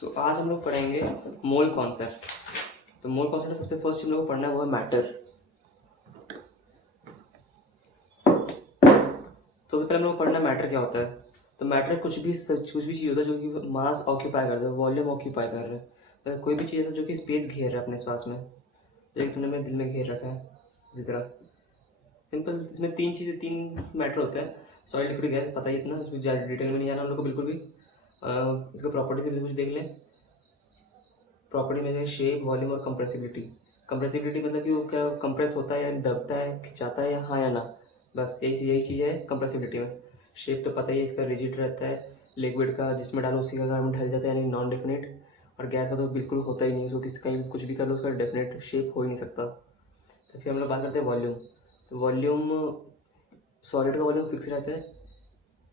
आज हम लोग पढ़ेंगे मोल कॉन्सेप्ट। तो मोल कॉन्सेप्ट सबसे फर्स्ट हम लोग को पढ़ना है वो है मैटर। तो सबसे पहले हम लोग पढ़ना है मैटर क्या होता है। तो मैटर कुछ भी चीज़ होता है जो कि मास ऑक्यूपाई करता है, वॉल्यूम ऑक्यूपाई कर रहा है। मतलब कोई भी चीज़ है जो कि स्पेस घेर रहा है अपने पास में, एक तूने मेरे दिल में घेर रखा है इसी तरह। सिंपल, इसमें तीन मैटर होते हैं, सॉलिड लिक्विड गैस। पता ही इतना, इसमें ज़्यादा डिटेल में नहीं जाना हम लोग को बिल्कुल भी। इसका प्रॉपर्टी से भी कुछ देख लें। प्रॉपर्टी में है शेप, वॉल्यूम और कंप्रेसिबिलिटी। कंप्रेसिबिलिटी मतलब कि वो क्या कंप्रेस होता है या दबता है, खिंचाता है या हाँ या ना, बस यही चीज़ है कंप्रेसिबिलिटी में। शेप तो पता ही है, इसका रिजिड रहता है, लिक्विड का जिसमें डालो उसी का कारण ढल जाता है, यानी नॉन डेफिनेट। और गैस का तो बिल्कुल होता ही नहीं, उसको किसी कहीं कुछ भी कर लो उसका डेफिनेट शेप हो ही नहीं सकता। तो फिर हम लोग बात करते हैं वॉल्यूम। तो वॉल्यूम, सॉलिड का वॉल्यूम फिक्स रहता है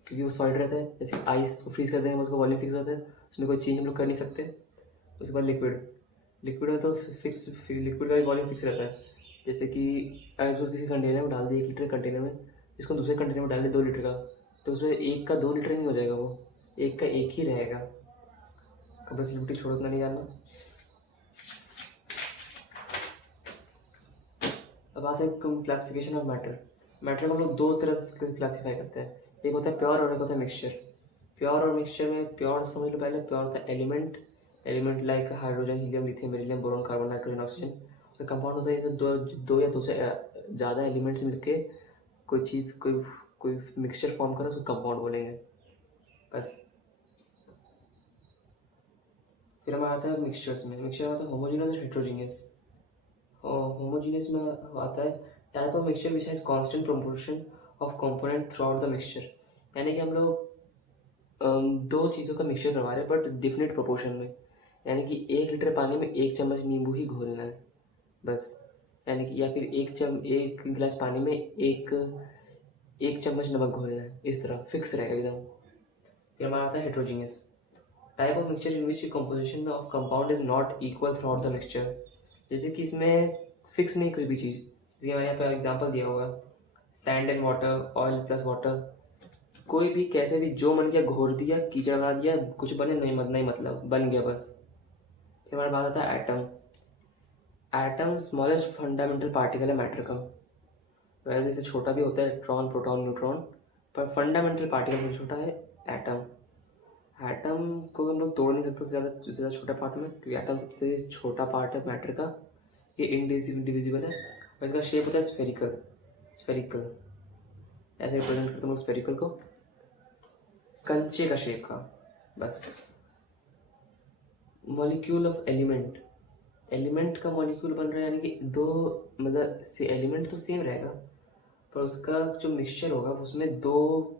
क्योंकि वो सॉलिड रहता है। जैसे आइस को फ्रीज कर देंगे उसका वॉल्यूम फिक्स होता है, उसमें कोई चेंज हम लोग कर नहीं सकते। उसके बाद लिक्विड में तो लिक्विड का भी वॉल्यूम फिक्स रहता है। जैसे कि अगर उसको किसी कंटेनर में डाल दिए 1 लीटर कंटेनर में, इसको दूसरे कंटेनर में डाल दिए 2 लीटर का, तो उसमें एक का 2 लीटर नहीं हो जाएगा, वो एक का एक ही रहेगा। कंप्रेसिबिलिटी छोड़ो, उतना नहीं जानना। अब आते हैं क्लासिफिकेशन ऑफ मैटर। मैटर को हम लोग 2 तरह से क्लासीफाई करते हैं, एक होता है प्योर और एक होता है मिक्सचर। प्योर और मिक्सचर में प्योर समझ लो पहले, प्योर होता है element like hydrogen, helium, lithium, beryllium, boron, carbon, nitrogen, oxygen. और कंपाउंड होता है जैसे दो या दो से ज़्यादा एलिमेंट्स मिलके कोई चीज़ कोई मिक्सचर फॉर्म करो, उसको कंपाउंड बोलेंगे बस। फिर हमारा आता है मिक्सचर्स में आता है होमोजीनियस और हेट्रोजीनियस। होमोजीनियस में आता है type of mixture which has constant proportion of component through out the mixture. यानी कि हम लोग दो चीज़ों का मिक्सचर करवा रहे हैं बट डिफिनेट प्रोपोर्शन में। यानी कि 1 लीटर पानी में 1 चम्मच नींबू ही घोलना है बस। यानी कि या फिर एक गिलास पानी में एक चम्मच नमक घोलना है, इस तरह फिक्स रहेगा एकदम। फिर हमारा आता है heterogeneous. Type of mixture in which composition of compound is not equal through out the mixture. जैसे कि इसमें फिक्स नहीं कोई भी चीज़। जैसे हमारे यहाँ पे एग्जाम्पल दिया हुआ है, sand and water, oil plus water. कोई भी कैसे भी जो मन किया घोर दिया, कीचड़ बना दिया, कुछ बने नहीं मतलब बन गया बस। फिर हमारे पास आता है atom. Atom smallest fundamental particle है मैटर का। वैसे इसे छोटा भी होता है, इलेक्ट्रॉन, प्रोटॉन, न्यूट्रॉन, पर फंडामेंटल पार्टिकल सबसे छोटा है एटम। एटम को हम लोग तोड़ नहीं सकते उससे ज़्यादा छोटा पार्ट में, क्योंकि एटम सबसे छोटा पार्ट है मैटर का, ये इनडिविजिबल है। और इसका शेप होता है स्फेरिकल। ऐसे रिप्रेजेंट करते हैं हम स्फेरिकल को, कंचे का शेप का बस। मॉलिक्यूल ऑफ एलिमेंट का मॉलिक्यूल बन रहा है, यानी कि दो, मतलब से एलिमेंट तो सेम रहेगा पर उसका जो मिक्सचर होगा उसमें दो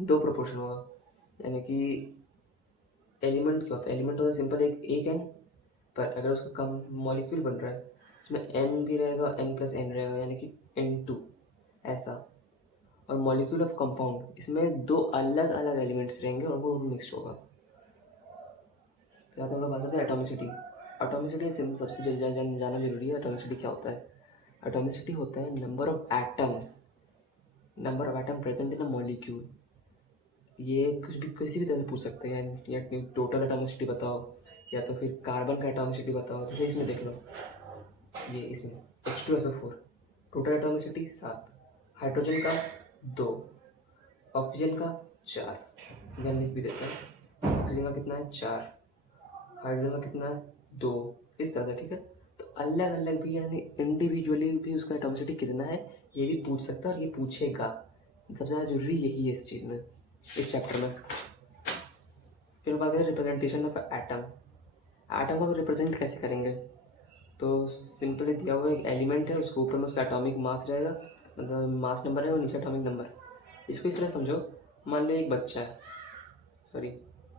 प्रोपोर्शन होगा। यानी कि एलिमेंट क्या होता है, एलिमेंट होता है सिंपल एक एन, पर अगर उसका कम मॉलिक्यूल बन रहा है उसमें एन भी रहेगा, एन प्लस एन रहेगा, यानी कि N2 ऐसा। और मॉलिक्यूल ऑफ कंपाउंड, इसमें दो अलग अलग एलिमेंट्स रहेंगे और वो मिक्स होगा। फिर हम लोग बात करते हैं एटॉमिसिटी। एटॉमिसिटी सबसे जाना जरूरी है। एटॉमिसिटी क्या होता है? एटॉमिसिटी होता है number of atom present in a molecule. ये कुछ भी किसी भी तरह से पूछ सकते हैं, या टोटल एटॉमिसिटी बताओ या तो फिर कार्बन का एटॉमिसिटी बताओ। जैसे इसमें देख लो, ये इसमें H2SO4 टोटल एटॉमिसिटी 7, हाइड्रोजन का 2, ऑक्सीजन का 4, यहाँ लिख भी देता है। ऑक्सीजन का कितना है? 4। हाइड्रोजन का कितना है? 2। इस तरह से, ठीक है। तो अलग अलग भी, यानी इंडिविजुअली भी उसका एटॉमिसिटी कितना है ये भी पूछ सकता है और ये पूछेगा। सबसे ज़्यादा जरूरी यही है इस चीज़ में, इस चैप्टर में। फिर बात करें रिप्रेजेंटेशन ऑफ एटम। एटम को रिप्रेजेंट कैसे करेंगे? तो सिंपली दिया हुआ एक एलिमेंट है, उसके ऊपर में उसका एटॉमिक मास रहेगा, मतलब मास नंबर है और नीचे एटॉमिक नंबर। इसको इस तरह समझो, मान लो एक बच्चा है, सॉरी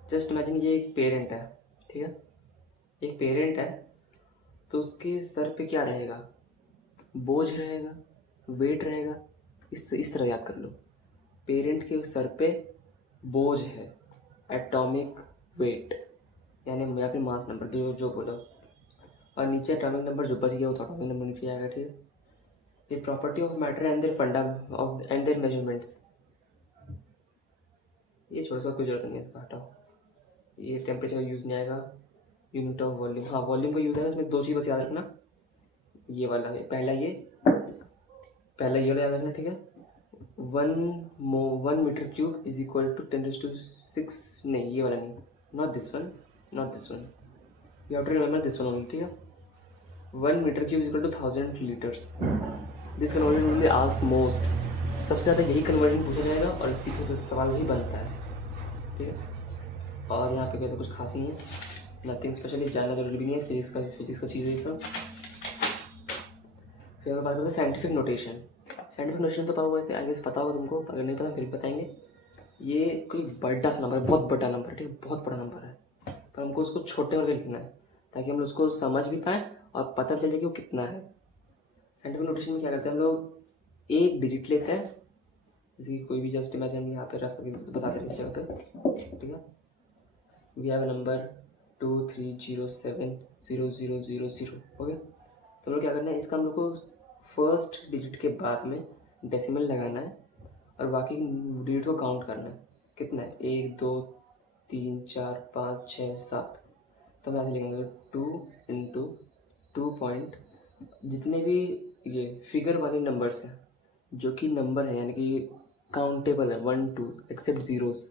जस्ट इमेजिन ये एक पेरेंट है, ठीक है। एक पेरेंट है तो उसके सर पे क्या रहेगा? बोझ रहेगा, वेट रहेगा। इस तरह याद कर लो, पेरेंट के सर पे बोझ है, एटॉमिक वेट यानी या फिर मास नंबर, जो बोलो, और नीचे एटॉमिक नंबर जो बच गया वो तो एटॉमिक नंबर नीचे आएगा, ठीक है। ये property of matter and their measurements. ये छोटा सा कोई ज़रूरत नहीं है, इसका हटाओ। ये टेम्परेचर का यूज़ नहीं आएगा। यूनिट ऑफ वॉल्यूम, हाँ वॉल्यूम का यूज़ आएगा। इसमें 2 चीज़ बस याद रखना, ये वाला है पहला ये वाला याद रखना, ठीक है। 1 metre cube is equal to 10⁶, नहीं ये वाला नहीं, not this one, you have to remember this one only, ठीक है। 1 metre cube is equal to 1000 litres. This conversion will be asked most, सबसे ज़्यादा यही कन्वर्जन पूछा जाएगा और इसी को सवाल वही बनता है, ठीक है। और यहाँ पे कोई तो कुछ खास नहीं है, नथिंग स्पेशली, जानना जरूरी भी नहीं है, फिजिक्स का चीज़ है ये सब। फिर हम बात करते हैं साइंटिफिक नोटेशन। साइंटिफिक नोटेशन तो वैसे आई गेस पता होगा तुमको, अगर नहीं पता फिर भी बताएंगे। ये कोई बड़ा सा नंबर है, बहुत बड़ा नंबर है, ठीक है, बहुत बड़ा नंबर है, पर हमको उसको छोटे करके लिखना है ताकि हम उसको समझ भी पाएँ और पता चल जाए कि वो कितना है। साइंटिफिक नोटेशन में क्या करते हैं हम लोग, एक डिजिट लेते हैं, जैसे कि कोई भी जस्ट इमेजिन यहाँ पे रफ करके बता दें इस जगह पे, ठीक है। We have number 23070000, okay. तो हम लोग क्या करना है, इसका हम लोग को फर्स्ट डिजिट के बाद में डेसिमल लगाना है और बाकी डिजिट को काउंट करना है, कितना है 1 2 3 4 5 6 7। तो हम ऐसे लिखेंगे 2 इंटू 2 पॉइंट, जितने भी ये फिगर वाले नंबर्स हैं जो कि नंबर है यानी कि काउंटेबल है 1 2 एक्सेप्ट ज़ीरोस।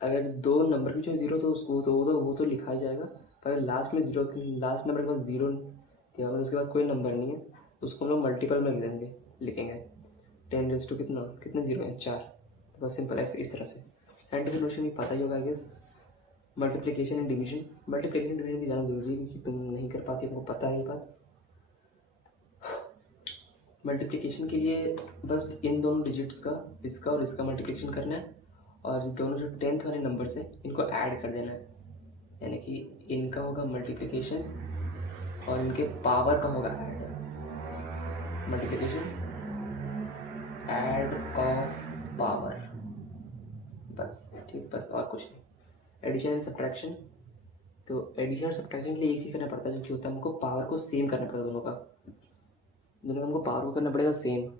अगर 2 नंबर के जो ज़ीरो तो उसको तो वो तो लिखा जाएगा, पर लास्ट में ज़ीरो, लास्ट नंबर के बाद ज़ीरो दिया हुआ उसके बाद कोई नंबर नहीं है तो उसको हम लोग मल्टीपल में लिखेंगे 10⁻⁴ कितने ज़ीरो हैं 4। तो बस सिंपल ऐसे इस तरह से। साइंटिफिक नोटेशन भी पता ही होगा I guess. Multiplication and division भी ज़्यादा ज़रूरी है क्योंकि तुम नहीं कर पाती, आपको पता है ये बात। मल्टीप्लिकेशन के लिए बस इन दोनों डिजिट्स का, इसका और इसका मल्टीप्लिकेशन करना है और दोनों जो 10th वाले नंबर्स हैं इनको ऐड कर देना है, यानी कि इनका होगा मल्टीप्लिकेशन और इनके पावर का होगा add. Multiplication add of power, बस ठीक, बस और कुछ नहीं। एडिशन एंड सब्ट्रैक्शन, तो एडिशन और सब्ट्रैक्शन के लिए एक चीज़ करना पड़ता है जो कि होता है हमको पावर को सेम करना पड़ता है, दोनों का हमको पावर को करना पड़ेगा सेम।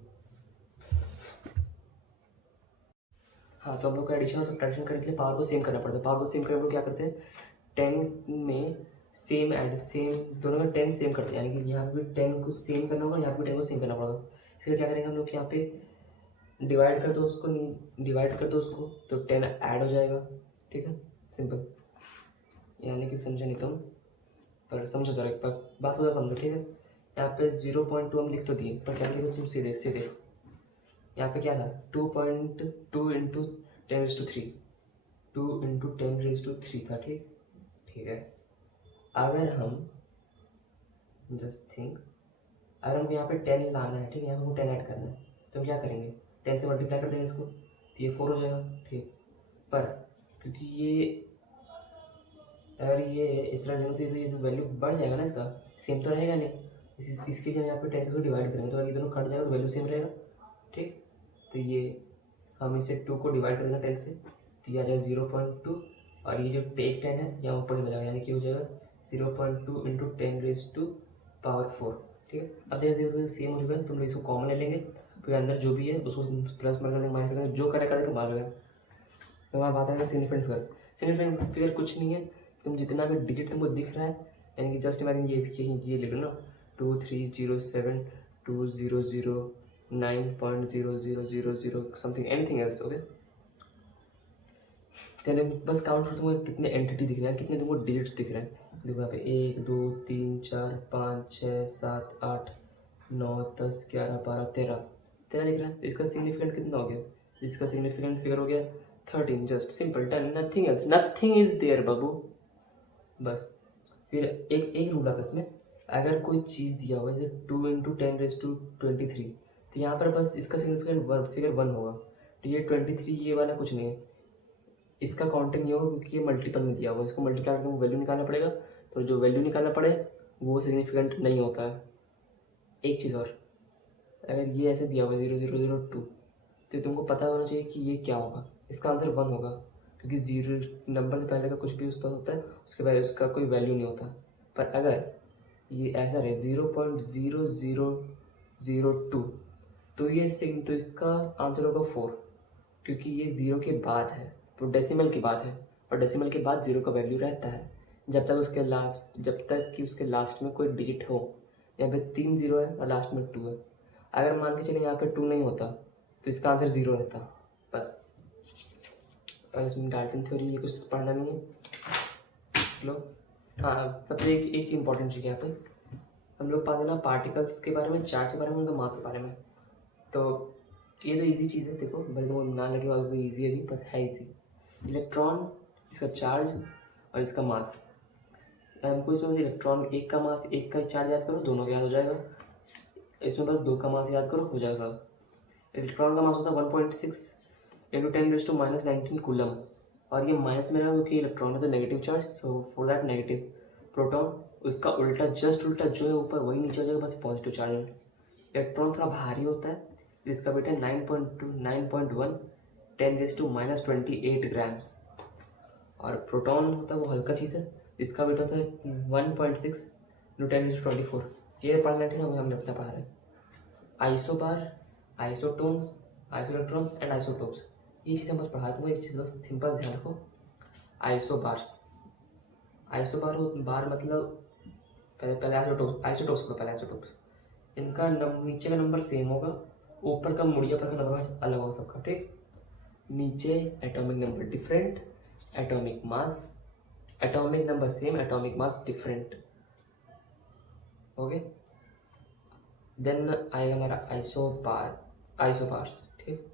हाँ, तो हम लोग को एडिशन और सब्ट्रैक्शन करने के लिए पावर को सेम करना पड़ता है। पावर को सेम करने को क्या करते हैं, 10 में सेम दोनों में 10 सेम करते हैं, यानी कि यहाँ पे भी 10 को सेम करना होगा, यहाँ पे 10 को सेम करना पड़ेगा। इसलिए क्या करेंगे हम लोग, यहाँ पे डिवाइड कर दो उसको, तो 10 ऐड हो जाएगा, ठीक है, सिंपल। यानी कि समझे नहीं तुम, पर समझो जरा, एक बात हो समझो, ठीक है। यहाँ पे 0.2 हम लिख तो दिए, पर क्या लिखे तुम सीधे यहाँ पे क्या था 2.2 इंटू 10⁻3, 2 इंटू 10⁻3 था, ठीक है। अगर हम जस्ट थिंक, अगर हमको यहाँ पे 10 लाना है, ठीक है, हमको 10 ऐड करना है, तो हम क्या करेंगे 10 से मल्टीप्लाई कर देंगे इसको, तो ये 4 हो जाएगा, ठीक। पर क्योंकि ये अगर ये इस तरह लेंगे तो ये तो वैल्यू बढ़ जाएगा ना, इसका सेम तो रहेगा नहीं। इसके लिए हम यहाँ पे 10 से डिवाइड करेंगे तो अगर ये दोनों कट जाएगा तो वैल्यू सेम रहेगा, ठीक। तो ये हम इसे 2 को डिवाइड कर देना 10 से, तो ये आ जाएगा 0.2 और ये जो टेक 10 है यहाँ ऊपर में जाएगा, यानी कि हो जाएगा 0.2 इंटू 10⁻⁴, ठीक है। अब जैसे सेम हो चुका है, तुम लोग इसको कॉमन ले लेंगे, फिर अंदर जो भी है उसको प्लस माइनस करेंगे, जो करेगा मार लेगा। तो हमारा बात आएगा सिग्निफिकेंट फिगर। सिग्निफिकेंट फिगर कुछ नहीं है, तुम जितना भी डिजिट तुमको दिख रहा है, यानी कि जस्ट इमेजिन ये ले लो ना, 23072009.0000 समथिंग एनीथिंग एल्स, ओके। तो बस काउंट करो तुमको कितने एंटिटी दिख रहे हैं, कितने तुमको डिजिट्स दिख रहे हैं। देखो यहाँ पे 1 2 3 4 5 6 7 8 9 10 11 12 13 दिख रहा है। इसका सिग्निफिकेंट कितना हो गया, इसका सिग्निफिकेंट फिगर हो गया 13, just simple 10, nothing else, nothing is there बाबू, बस। फिर एक रूल आता है इसमें, अगर कोई चीज़ दिया हुआ है जैसे 2 इंटू 10⁻23, तो यहाँ पर बस इसका सिग्निफिकेंट फिगर 1 होगा, तो ये 23 ये वाला कुछ नहीं है, इसका काउंटिंग नहीं होगा क्योंकि ये मल्टीपल में दिया हुआ है, इसको मल्टीप्लाई करके वैल्यू निकालना पड़ेगा, तो जो वैल्यू निकालना पड़े वो सिग्निफिकेंट नहीं होता है। एक चीज़ और, अगर ये ऐसे दिया हुआ है 0002, तो तुमको पता होना चाहिए कि ये क्या होगा, इसका आंसर 1 होगा, क्योंकि 0 नंबर से पहले का कुछ भी उसका होता है उसके बाद उसका कोई वैल्यू नहीं होता। पर अगर ये ऐसा रहे 0.0002, तो इसका आंसर होगा 4, क्योंकि ये ज़ीरो के बाद है, तो डेसिमल के बाद है, और डेसिमल के बाद ज़ीरो का वैल्यू रहता है जब तक कि उसके लास्ट में कोई डिजिट हो। यहाँ पे 3 ज़ीरो है और लास्ट में 2 है। अगर मान के चले यहाँ पे 2 नहीं होता तो इसका आंसर 0 रहता बस। और इसमें डाल्टन थ्योरी ये कुछ पढ़ना नहीं है। लो हाँ, सबसे एक इम्पॉर्टेंट चीज़ यहाँ पे हम लोग पढ़ना पार्टिकल्स के बारे में, चार्ज के बारे में, उनका मास के बारे में। तो ये तो इजी चीज़ है, देखो भले तो ना लगे वाला ईजी है भी, पर है इजी। इलेक्ट्रॉन, इसका चार्ज और इसका मास। हमको इसमें इलेक्ट्रॉन एक का मास एक का चार्ज याद करो, दोनों का याद हो जाएगा। इसमें बस 2 का मास याद करो, हो जाएगा सब। इलेक्ट्रॉन का मास होता है 1.6 × 10⁻⁹ कूलम, और ये माइनस में रहा क्योंकि इलेक्ट्रॉन है तो negative charge, so for that negative. Proton उसका उल्टा, जस्ट उल्टा जो है ऊपर वही नीचे हो जाएगा, बस पॉजिटिव चार्ज है। इलेक्ट्रॉन थोड़ा भारी होता है, इसका वेट है 9.1 10⁻⁻28 ग्राम्स। और प्रोटॉन होता है वो हल्का चीज़ है, इसका वेट होता है 1.6 × 10⁻24। ये पढ़ना ठीक है, हमने अपना पढ़ा है। आइसोबार, आइसोटोन्स, आइसोइलेक्ट्रॉन्स एंड आइसोटोप्स, ये चीज़ें बस पढ़ा दूँगा। एक चीज़ बस सिंपल ध्यान रखो, आइसोबार्स। आइसोबार बार मतलब पहले आइसोटोप्स को पहले आइसोटोप्स, इनका नीचे का नंबर सेम होगा, ऊपर का मुड़िया पर का नंबर अलग होगा सबका, ठीक। नीचे atomic number different, atomic mass, atomic number same, atomic mass different. Okay, then आएगा हमारा आइसोबार्स, ठीक।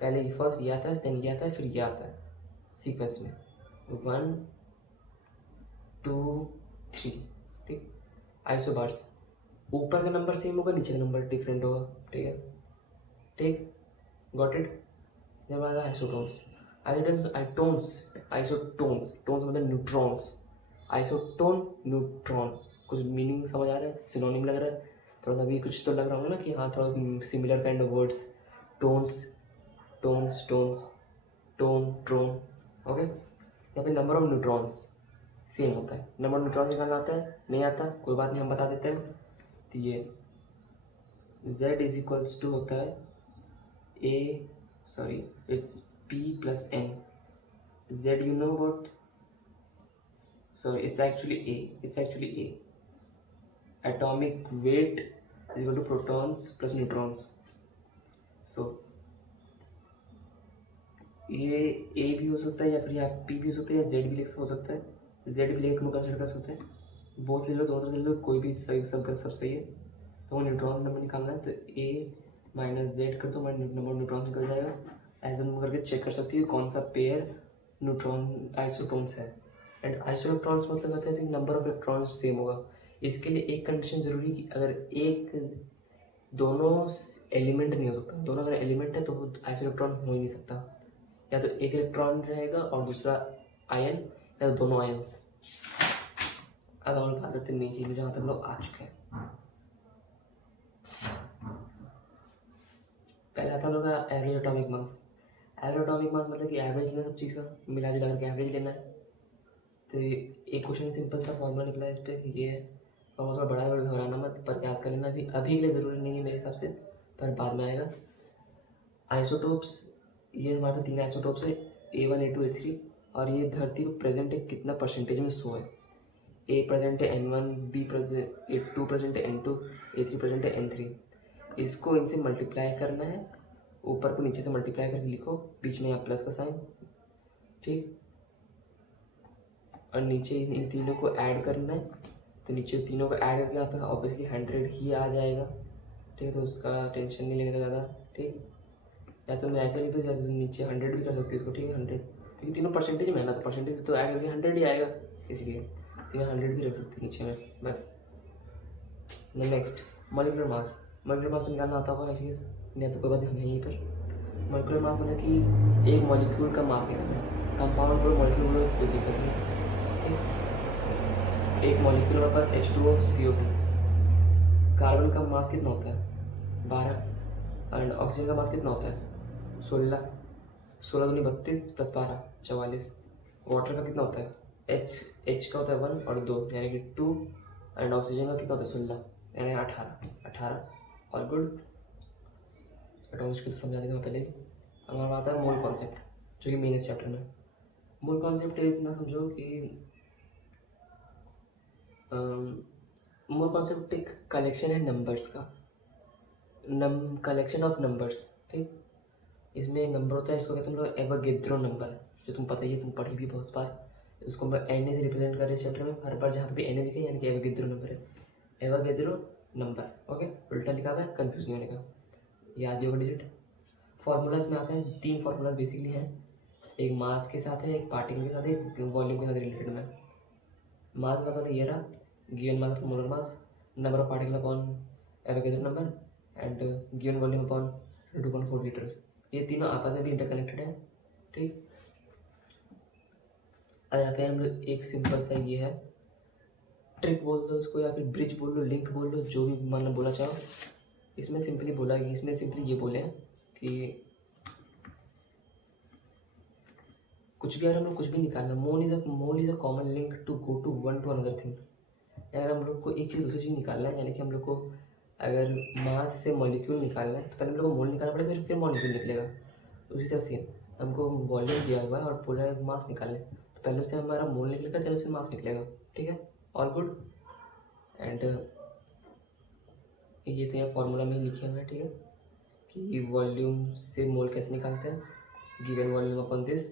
पहले फर्स्ट ये आता है, देन ये आता है, फिर ये आता है सीक्वेंस में 1 2 3, ठीक। आइसोबार्स, ऊपर का नंबर सेम होगा, नीचे का नंबर डिफरेंट होगा, ठीक है, ठीक, गॉट इट। जब आएगा आइसोटोन्स, आइसोटोन्स टोन्स मतलब न्यूट्रॉन्स। आइसोटोन, न्यूट्रॉन, कुछ मीनिंग समझ आ रहा है, सिनोनिम लग रहा है थोड़ा सा भी, कुछ तो लग रहा होगा ना कि हाँ थोड़ा similar kind of words. Tones, tones, tones, tone, tron, okay. यहाँ पे नंबर ऑफ न्यूट्रॉन्स सेम होता है। नंबर ऑफ न्यूट्रॉन्स निकालना आता है, नहीं आता कोई बात नहीं, हम बता देते हैं। तो ये Z = होता है it's P + N। Z you know what, it's actually A। Atomic weight = protons plus neutrons। So ये A भी हो सकता है, या फिर यहाँ P भी हो सकता है, या Z भी हो सकता है। Z भी लेकर कंसिडर कर सकते हैं, बोथ ले लो, दोनों ले लो, कोई भी सही, सब सही है। तो न्यूट्रॉन नंबर निकालना है, तो A - Z कर दो, हमारा नंबर न्यूट्रॉन निकल जाएगा। ऐसे हम करके चेक कर सकती है कौन सा पेयर न्यूट्रॉन आइसोटोन्स है। एंड आइसोइलेक्ट्रॉन्स मतलब कहते हैं कि नंबर ऑफ इलेक्ट्रॉन्स सेम होगा। इसके लिए एक कंडीशन जरूरी है कि अगर दोनों एलिमेंट नहीं हो सकता, दोनों अगर एलिमेंट है तो वो आइसोइलेक्ट्रॉन हो ही नहीं सकता। या तो एक इलेक्ट्रॉन रहेगा और दूसरा आयन, या तो दोनों आयन्स। अब हम बात करते हैं नई चीज़ में जहाँ पर हम लोग आ चुके हैं। पहले आता हम लोग का average atomic mass. Average atomic mass मतलब कि एवरेज लेना सब चीज़ का, मिला जुला करके एवरेज लेना है। तो एक क्वेश्चन सिंपल सा फॉर्मूला निकला है इस पर, ये है फॉर्मूला, थोड़ा बड़ा है, घबराना मत, पर याद कर लेना। अभी के लिए ज़रूरी नहीं है मेरे हिसाब से, पर बाद में आएगा। आइसोटोप्स, ये हमारे पास 3 आइसोटोप्स है, A1 A2 A3, और ये धरती पर प्रेजेंट है कितना परसेंटेज में 100 है। A प्रेजेंट है N1, B A2 प्रेजेंट है N2, A3 प्रेजेंट है N3। इसको इनसे मल्टीप्लाई करना है, ऊपर को नीचे से मल्टीप्लाई करके लिखो, बीच में यहाँ प्लस का साइन, ठीक। और नीचे इन तीनों को ऐड करना है, तो नीचे तीनों को ऐड करके यहाँ पे ऑब्वियसली 100 ही आ जाएगा, ठीक है। तो उसका टेंशन नहीं लेने का ज़्यादा, ठीक। या तो मैं ऐसे लिख दूँ, या तो नीचे 100 भी कर सकती है इसको, ठीक है 100, क्योंकि तीनों परसेंटेज में है ना, तो परसेंटेज तो ऐड करके 100 ही आएगा, इसलिए तो मैं 100 भी रख सकती हूँ नीचे में, बस। Next molecular mass. Molecular mass निकालना आता होगा चीज़, नहीं तो कोई बात नहीं, हम यहीं पर। मॉलिक्यूलर मास मतलब कि एक मॉलिक्यूल का मास निकालना है। कंपाउंड बोलो, मॉलिक्यूल बोलो, कोई दिक्कत नहीं, ठीक। एक मॉलिक्यूल पर H2O CO2। कार्बन का मास कितना होता है 12, एंड ऑक्सीजन का मास कितना होता है 16। 16 दूनी 32 + 12 44। वाटर का कितना होता है H का होता है 1 और 2 यानी कि 2, एंड ऑक्सीजन का कितना होता है 16 यानी 18। All good. एटॉमिक को समझा देगा पहले। हमारा आता है मोल कॉन्सेप्ट, जो कि मेन इस चैप्टर में। मोल कॉन्सेप्ट इतना समझो कि मोल कॉन्सेप्ट एक कलेक्शन है नंबर्स का, कलेक्शन ऑफ नंबर्स, ठीक। इसमें एक नंबर होता है, इसको कहते हैं हम लोग एवोगेड्रो नंबर, जो तुम पता ही है, तुम पढ़ी भी बहुत बार। उसको हम एन से रिप्रेजेंट कर रहे हैं इस चैप्टर में, हर बार जहाँ पे भी एन दिखे यानी कि एवोगेड्रो नंबर है, एवोगेड्रो नंबर। ओके, उल्टा लिखा हुआ है, कंफ्यूज नहीं होने का, याद ही होगा डिजिट। फॉर्मूलाज में आता है, 3 फार्मूलाज बेसिकली हैं, एक मास के साथ है, एक पार्टिकल के साथ है, एक वॉल्यूम के साथ रिलेटेड में। मास का मतलब ये रहा, given mass upon molar mass, number of particle upon Avogadro number, and given volume upon 2.4 litres. ये तीनों आपस में भी इंटरकनेक्टेड है, ठीक। अब यहाँ पे हम लोग एक सिंपल सा ये है, ट्रिक बोल दो उसको, या फिर ब्रिज बोल लो, लिंक बोल लो, जो भी मन बोला चाहो। इसमें सिंपली बोला कि इसमें सिंपली ये बोले हैं कि कुछ भी अगर हम लोग कुछ भी निकालना, mole is a common link to go to one to another thing. अगर हम लोग को एक चीज़ दूसरी चीज़ निकालना है, यानी कि हम लोग को अगर मास से मॉलिक्यूल निकालना है, तो पहले हम लोग को मोल निकालना पड़ेगा, फिर मॉलिक्यूल निकलेगा। उसी तरह से हमको वॉल्यूम दिया हुआ है और पूरा मास निकालना है, तो पहले उससे हमारा मोल निकलेगा, फिर उससे मास निकलेगा, ठीक है। All good. एंड ये तो यहाँ फॉर्मूला में ही लिखे हुए हैं, ठीक है, कि वॉल्यूम से मोल कैसे निकालते हैं, given volume upon this.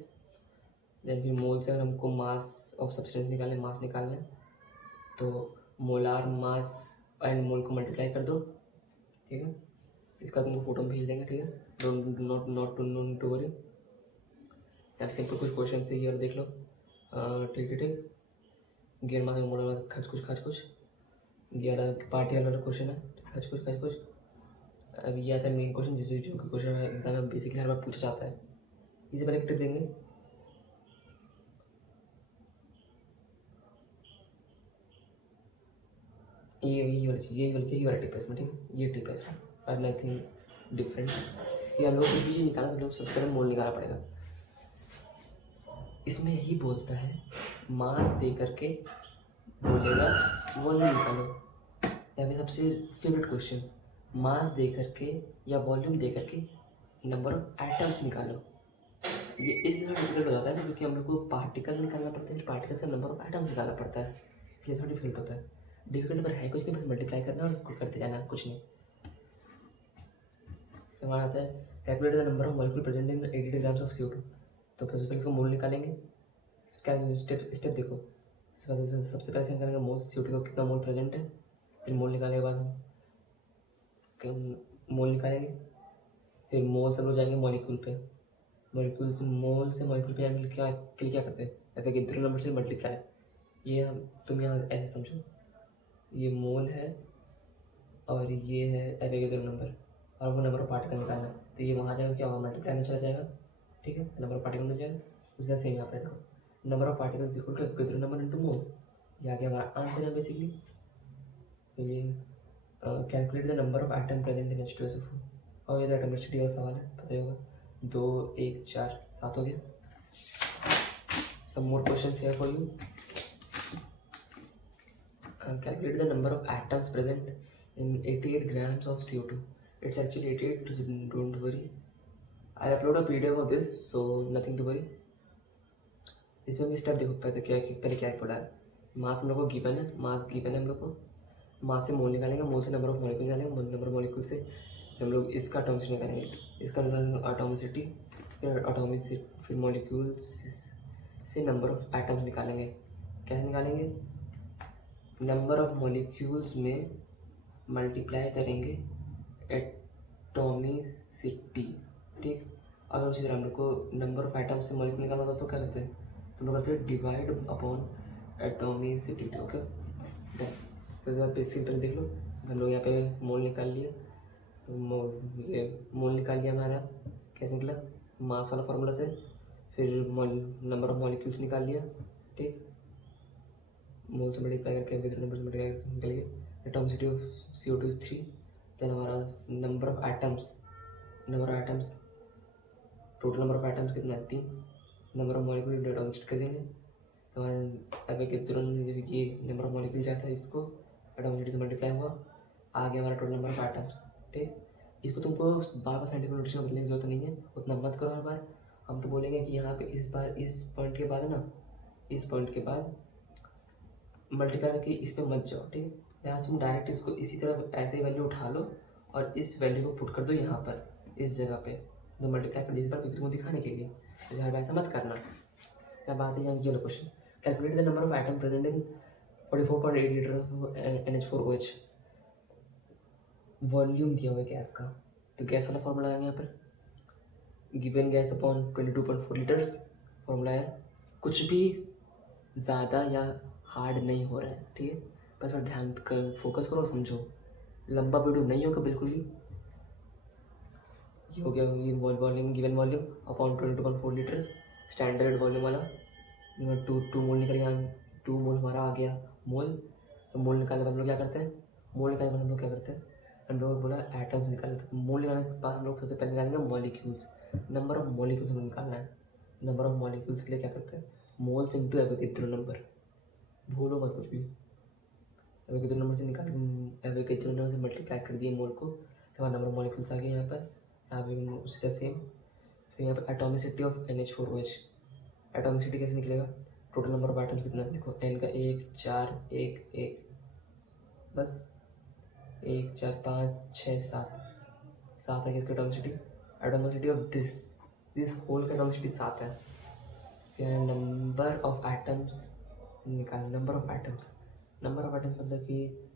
Then फिर मोल से अगर हमको मास ऑफ सब्सटेंस निकालना है, मास निकालना है, तो मोलार मास एंड मोल को मल्टीप्लाई कर दो, ठीक है। इसका तुमको फोटो भेज देंगे, ठीक है, डोंट नॉट टू वरी। यार सिंपल कुछ क्वेश्चन से ये देख लो, ठीक है, ठीक। गियर मास मोल मास खच कुछ ये अलग पार्टी वाला क्वेश्चन है, खच कुछ। अब ये आता है मेन क्वेश्चन, जिससे जो क्वेश्चन एग्जाम में बेसिकली हर बार पूछा जाता है। इसे पहले टिप देंगे, यही वाला टिप है इसमें, ठीक है, ये टिप है इसमें, और नथिंग डिफरेंट। ये हम लोग कुछ भी चीज़ निकालना, तो लोग सबसे पहले मोल निकालना पड़ेगा। इसमें यही बोलता है, मास दे करके बोलेगा वॉल्यूम निकालो, या फिर सबसे फेवरेट क्वेश्चन, मास दे करके या वॉल्यूम दे करके नंबर ऑफ एटम्स निकालो। ये इसलिए थोड़ा डिफिकल्ट हो जाता है, क्योंकि हम लोग को पार्टिकल निकालना पड़ता है, पार्टिकल से नंबर ऑफ एटम्स निकालना पड़ता है, इसलिए थोड़ा डिफिकल्ट होता है। डिफिकल्ट पर है कुछ नहीं, बस मल्टीप्लाई करना और करते जाना, कुछ नहीं। हमारा आता है calculate the number of molecule present in 80 grams of CO2। तो सबसे पहले इसको मोल निकालेंगे, क्या स्टेप देखो। सबसे पहले से निकालेंगे मोल, CO2 का कितना मोल प्रेजेंट है, फिर मोल निकालने के बाद हम मोल निकालेंगे, फिर मोल से हम लोग जाएंगे मॉलिक्यूल पे, मॉलिक्यूल से मॉलिक्यूल पे जाने के लिए क्या करते हैं, एवोगेड्रो नंबर से मल्टीप्लाई। ये तुम यहाँ ऐसे समझो, ये मोल है और ये है एवोगेड्रो नंबर, और वो नंबर ऑफ पार्टिकल निकालना है, तो ये वहाँ जाएगा, क्या होगा, मल्टीप्लाई में चला जाएगा, ठीक है, नंबर ऑफ पार्टिकल मिल जाएगा। उससे सेम यहाँ पर देखो, number of particle equal to Avogadro number into mole, ये आ गया हमारा आंसर है बेसिकली। तो ये calculate the number of atom present in H2SO4, और ये तो एटॉमिसिटी का सवाल है, पता ही होगा, 2 1 4 7 हो गया। Some more questions here for you. Calculate the number of atoms present in 88 grams of CO2. It's actually 88, so don't worry. I upload a PDF of this, so nothing to worry. इसमें भी step देखो, पहले क्या पड़ा है। मास हम लोग को गिवन है, मास गिवन है हम लोग को, मास से मोल निकालेंगे, मोल से नंबर ऑफ मॉलिक्यूल निकालेंगे, नंबर ऑफ मॉलिक्यूल से हम लोग इसका एटॉमिसिटी निकालेंगे, इसका एटॉमिसिटी, फिर मॉलिक्यूल से नंबर ऑफ एटम्स निकालेंगे। कैसे निकालेंगे, नंबर ऑफ मॉलिक्यूल्स में मल्टीप्लाई करेंगे एटॉमिसिटी, ठीक। और उसी तरह हम लोग को नंबर ऑफ एटम्स से मॉलिक्यूल निकालना होता है, तो क्या करते हैं, तो हम लोग करते हैं डिवाइड अपॉन एटॉमिसिटी, ओके। तो सिंपल देख लो, हम लोग यहाँ पे मोल निकाल लिया, ये मोल निकाल लिया हमारा, कैसे निकला, मास वाला फार्मूला से, फिर नंबर ऑफ मॉलिक्यूल्स निकाल लिया, ठीक, मोल से मल्टीप्लाई करके एवोगेड्रो नंबर से मल्टीप्लाई निकल गया, atomicity of CO2 is 3। Then हमारा number of atoms, total number of atoms कितना है, 3। नंबर ऑफ मॉलिक्यूल एटॉमिसिटी कर देंगे, तो हमारा एवोगेड्रो ये नंबर ऑफ मॉलिक्यूल जाता है, इसको एटॉमिसिटी से मल्टीप्लाई हुआ, आ गया हमारा टोटल नंबर ऑफ एटम्स, ठीक। इसको तुमको बार बार साइंटिफिक नोटेशन में बदलने की जरूरत नहीं है, उतना मत करो हर बार। हम तो बोलेंगे कि यहाँ पे इस बार इस पॉइंट के बाद ना, इस पॉइंट के बाद मल्टीप्लाई करके इस पर मत जाओ, ठीक है। यहाँ तुम डायरेक्ट इसको इसी तरह ऐसे ही वैल्यू उठा लो और इस वैल्यू को पुट कर दो यहाँ पर, इस जगह पे तो मल्टीप्लाई कर दीजिए पर तुमको दिखाने के लिए, जैसे हर बार ऐसा मत करना। क्या बात है, यहाँ ये question, calculate the number of item present in 44.8 litre of NH4OH। Volume दिया हुआ है गैस का, तो गैस वाला फॉर्मूला आएंगे यहाँ पर, given gas upon 22.4 litres formula है। कुछ भी ज़्यादा या हार्ड नहीं हो रहा है, ठीक है, बस थोड़ा ध्यान कर फोकस करो और समझो, लंबा वीडियो नहीं होगा बिल्कुल भी। ये हो गया, ये volume, given volume upon 22.4 litres, standard volume वाला। टू मोल निकल गया, 2 मोल हमारा आ गया मोल। तो मोल निकालने के बाद हम लोग क्या करते हैं, मोल निकालने के बाद हम लोग क्या करते हैं, हम लोग बोला एटम्स निकालने, तो मोल निकालने के बाद हम लोग सबसे पहले निकालेंगे मॉलिक्यूल्स, नंबर ऑफ मॉलिक्यूल्स हमें निकालना है। नंबर ऑफ मॉलिक्यूल्स के लिए क्या करते हैं, मोल्स इंटू एवोगैड्रो नंबर, भूलो मत कुछ भी, एवोगैड्रो नंबर से निकाल, एवोगैड्रो नंबर से मल्टीप्लाई कर दिए मोल को, तो नंबर ऑफ मॉलिक्यूल्स आ गए यहाँ पर। यहाँ पे उसी तरह सेम, फिर यहाँ पर एटॉमिसिटी ऑफ NH4OH, एटॉमिसिटी कैसे निकलेगा, टोटल नंबर ऑफ एटम्स कितना, देखो n का 1 4 1 1, बस 1 4 5 6 7 7 है किसकी atomicity, atomicity of this whole का एटॉमिसिटी 7 है। फिर नंबर ऑफ एटम्स निकाल, number of atoms, number of atoms मतलब कि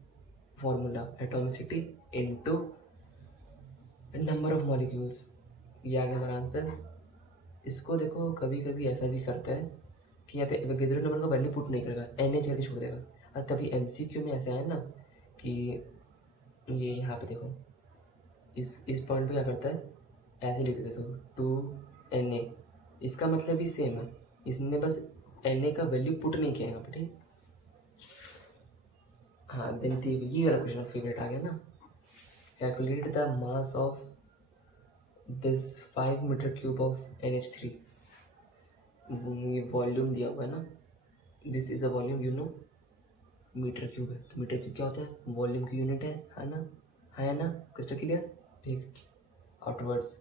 formula atomicity into number of molecules, ये आ गया हमारा आंसर। इसको देखो कभी कभी ऐसा भी करता है कि यहाँ पे एवोगैड्रो नंबर का वैल्यू पुट नहीं करेगा, NH करके छोड़ देगा। और कभी MCQ में ऐसा है ना कि ये यहाँ पे देखो इस पॉइंट पे क्या करता है, ऐसे लिख देते हैं 2Na, इसका मतलब भी सेम है, इसने बस Na का वैल्यू पुट नहीं किया यहाँ पे, ठीक। हाँ देन ये वाला क्वेश्चन फेवरेट आ गया ना, calculate the mass of this 5 metre cube of NH3। ये वॉल्यूम दिया हुआ है ना, this is a volume, you know metre cube है, तो मीटर क्यूब क्या होता है, वॉल्यूम की यूनिट है ना, है ना, क्रिस्टल क्लियर, ठीक। आउटवर्ड्स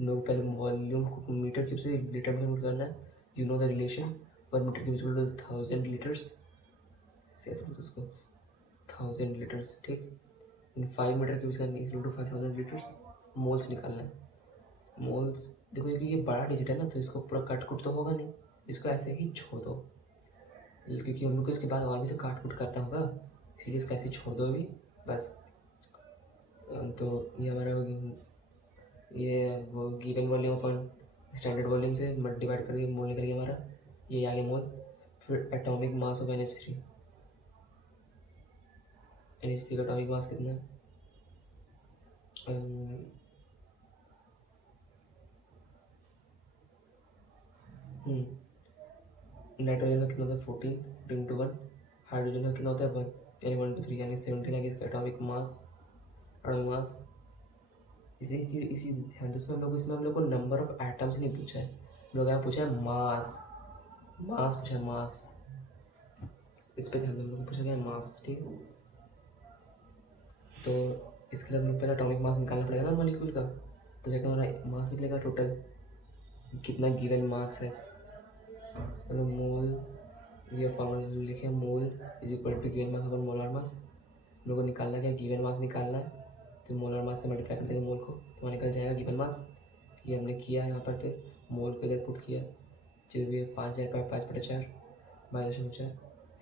नो, पहले वॉल्यूम को मीटर क्यूब से लीटर में कन्वर्ट करना है, you know the relation, 1 metre cube equal to 1000 litres, ऐसे बोलते उसको 1000 लीटर्स, ठीक। 5 metre cube equal to 5000 litres, moles निकालना है। मोल्स देखो ये बड़ा डिजिट है ना, तो इसको पूरा काट कुट तो होगा नहीं, इसको ऐसे ही छोड़ दो, क्योंकि हम लोग को इसके बाद और भी तो काट कुट करना होगा, इसीलिए इसको ऐसे छोड़ दो अभी बस। तो ये हमारा ये वो गिवन वॉल्यूम अपन स्टैंडर्ड वॉल्यूम से मल्टीप्लाई कर दिए, मोल निकल गया हमारा, ये आ गया मोल। फिर atomic mass of NH3, NH3 का एटॉमिक मास कितना है, नाइट्रोजन का कितना होता है 14 इंटू 1, हाइड्रोजन का कितना होता है 1, यानी 1 2 3 यानी 17 है इसका एटॉमिक मास। इसी ध्यान, इसमें हम लोग को नंबर ऑफ एटम्स नहीं पूछा है, हम लोग यहाँ पूछा है मास, मास पूछा है मास, इस पर ध्यान दो, हम लोग को पूछा गया मास, ठीक है। तो इसके लिए हम लोग पहले एटॉमिक मास निकालना पड़ेगा ना मॉलिक्यूल का, तो जाकर हमारा मास निकलेगा टोटल कितना गिवन मास है, तो मोल, ये फॉर्मूला लिखे mole is equal to given mass upon molar mass. हम लोग को निकालना क्या, गिवन मास निकालना है, तो मोलर मास से मल्टीप्लाई कर देंगे मोल को, तो वहाँ निकल जाएगा गिवन मास। ये हमने किया है यहाँ पर पे मोल को इधर पुट किया, जो भी 5/4 -4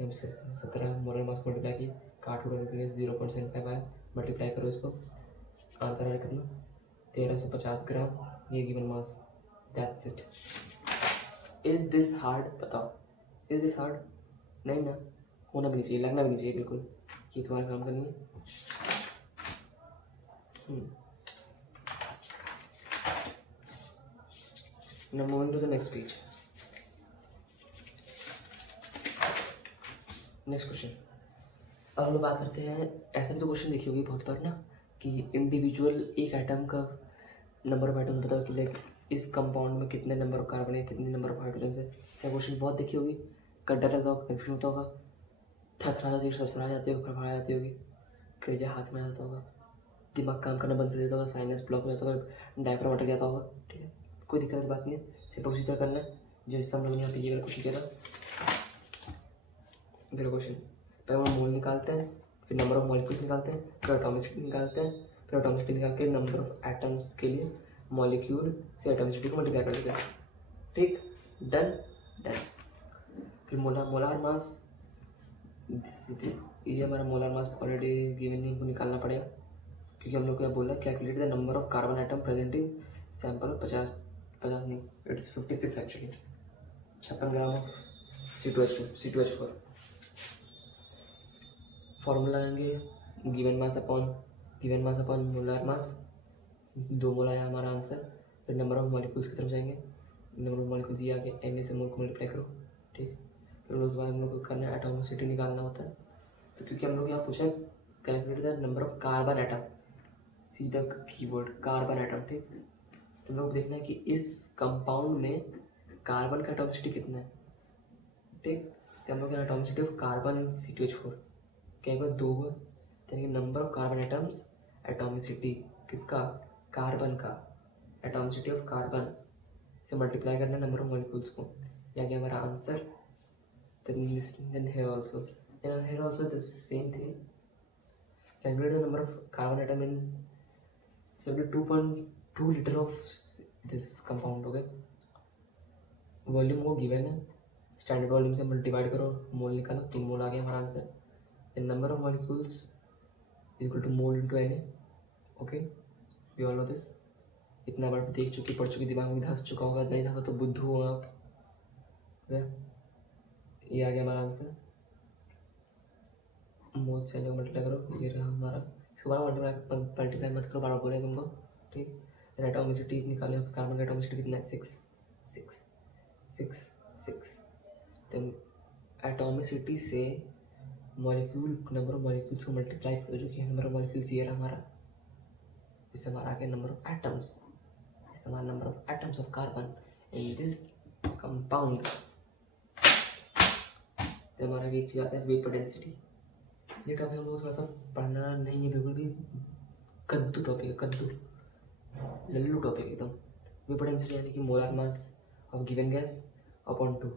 एम से 17 मोलर मास को मल्टीप्लाई किया, काट उड़ के 0.75 आया, मल्टीप्लाई करो इसको, आंसर आया कितना 1350 ग्राम, ये given mass, that's it. Is this hard, बताओ इज दिस हार्ड, नहीं ना, होना भी नहीं चाहिए, लगना भी नहीं चाहिए बिल्कुल, ये तुम्हारा काम करनी है। Now moving to the next page. Next question, अब हम लोग बात करते हैं, ऐसा भी तो क्वेश्चन देखी होगी बहुत बार ना कि इंडिविजुअल एक एटम का नंबर ऑफ एटम बताओ कि लाइक इस कंपाउंड में कितने नंबर ऑफ कार्बन है, कितने नंबर ऑफ हाइड्रोजन है, ऐसा क्वेश्चन बहुत देखी होगी, डर लगता होगा, कन्फ्यूजन होता होगा, थरथरा जाती होगी, ससरा जाती होगी, फड़फड़ा जाती होगी, कलेजा हाथ में आ जाता होगा, दिमाग काम करना बंद कर देता होगा, साइनस ब्लॉक हो जाता होगा, डायफ्राम अटक जाता होगा। ठीक है, कोई दिक्कत की बात नहीं है, सिंपल प्रोसीजर करना है जो हिस्सा हम लोग ने यहाँ पे ये वाला क्वेश्चन किया था। मेरा क्वेश्चन पहले हम मोल निकालते हैं, फिर नंबर ऑफ मॉलिक्यूल्स निकालते हैं, फिर एटॉमिसिटी निकालते हैं, फिर एटॉमिसिटी निकाल के नंबर ऑफ एटम्स के लिए मॉलिक्यूल से एटॉमिसिटी को मल्टीप्लाई कर देते हैं। ठीक, डन डन। फिर मोलार मास, दिस ये हमारा मोलार मास ऑलरेडी गिवन है, इनको निकालना पड़ेगा क्योंकि हम लोग को बोला calculate the number of carbon atom present in sample. 50 नहीं, it's 56 actually, 56 gram of C2H4। Formula लगाएंगे given mass upon molar mass, 2 mole आया हमारा आंसर। फिर नंबर ऑफ मॉलिक्यूल्स की तरफ जाएंगे, नंबर ऑफ मॉलिक्यूल्स ये आगे एन से मोल को मल्टीप्लाई करो। ठीक, फिर उसके बाद हम लोग को करना है एटॉमिसिटी निकालना होता है। तो क्योंकि हम लोग यहाँ पूछा है calculate the number of carbon item, see the keyword carbon atom. ठीक, तो हम लोग देखना है कि इस कंपाउंड में कार्बन का एटॉमिसिटी कितना है। ठीक, तो हम लोग एटॉमिसिटी ऑफ कार्बन C2H4 क्या होगा, 2 होगा। यानी कि number of carbon atoms, atomicity किसका, कार्बन का, एटॉमिसिटी ऑफ कार्बन से मल्टीप्लाई करना नंबर ऑफ मॉलिक्यूल्स को, या गया हमारा answer. then here also the same thing, calculate the number of carbon atom in 72.2 liter of this compound। हो गया, वॉल्यूम वो गिवन है, स्टैंडर्ड वॉल्यूम से मल्टीप्लाई करो, मोल निकालो, 3 मोल आ गया हमारा answer. The number of molecules equal to mole into Na। Okay, we all know this, इतना बार देख चुकी, पढ़ चुकी, दिमाग में धंस चुका होगा, नहीं धंसा तो बुद्धू हो आप। ये आ गया हमारा आंसर, मोल से लोग मल्टीप्लाई करो, ये रहा हमारा। इसके बाद मल्टीप्लाई मत करो, बार बोले तुमको। ठीक, एटॉमिसिटी निकाले, कार्बन का एटॉमिसिटी कितना है, 6। तो एटॉमिसिटी से मॉलिक्यूल, नंबर ऑफ मॉलिक्यूल्स को मल्टीप्लाई करो, जो कि नंबर ऑफ मॉलिक्यूल्स ये रहा हमारा। इससे हमारा आ गया नंबर ऑफ एटम्स, इससे हमारा number of atoms of carbon in this compound. तो हमारा एक चीज़ आता है वेपर डेंसिटी। ये टॉपिक हमको थोड़ा सा पढ़ना नहीं है, बिल्कुल भी कद्दू टॉपिक है, कद्दू लल्लू टॉपिक एकदम। वेपर डेंसिटी यानी कि molar mass of given gas upon 2।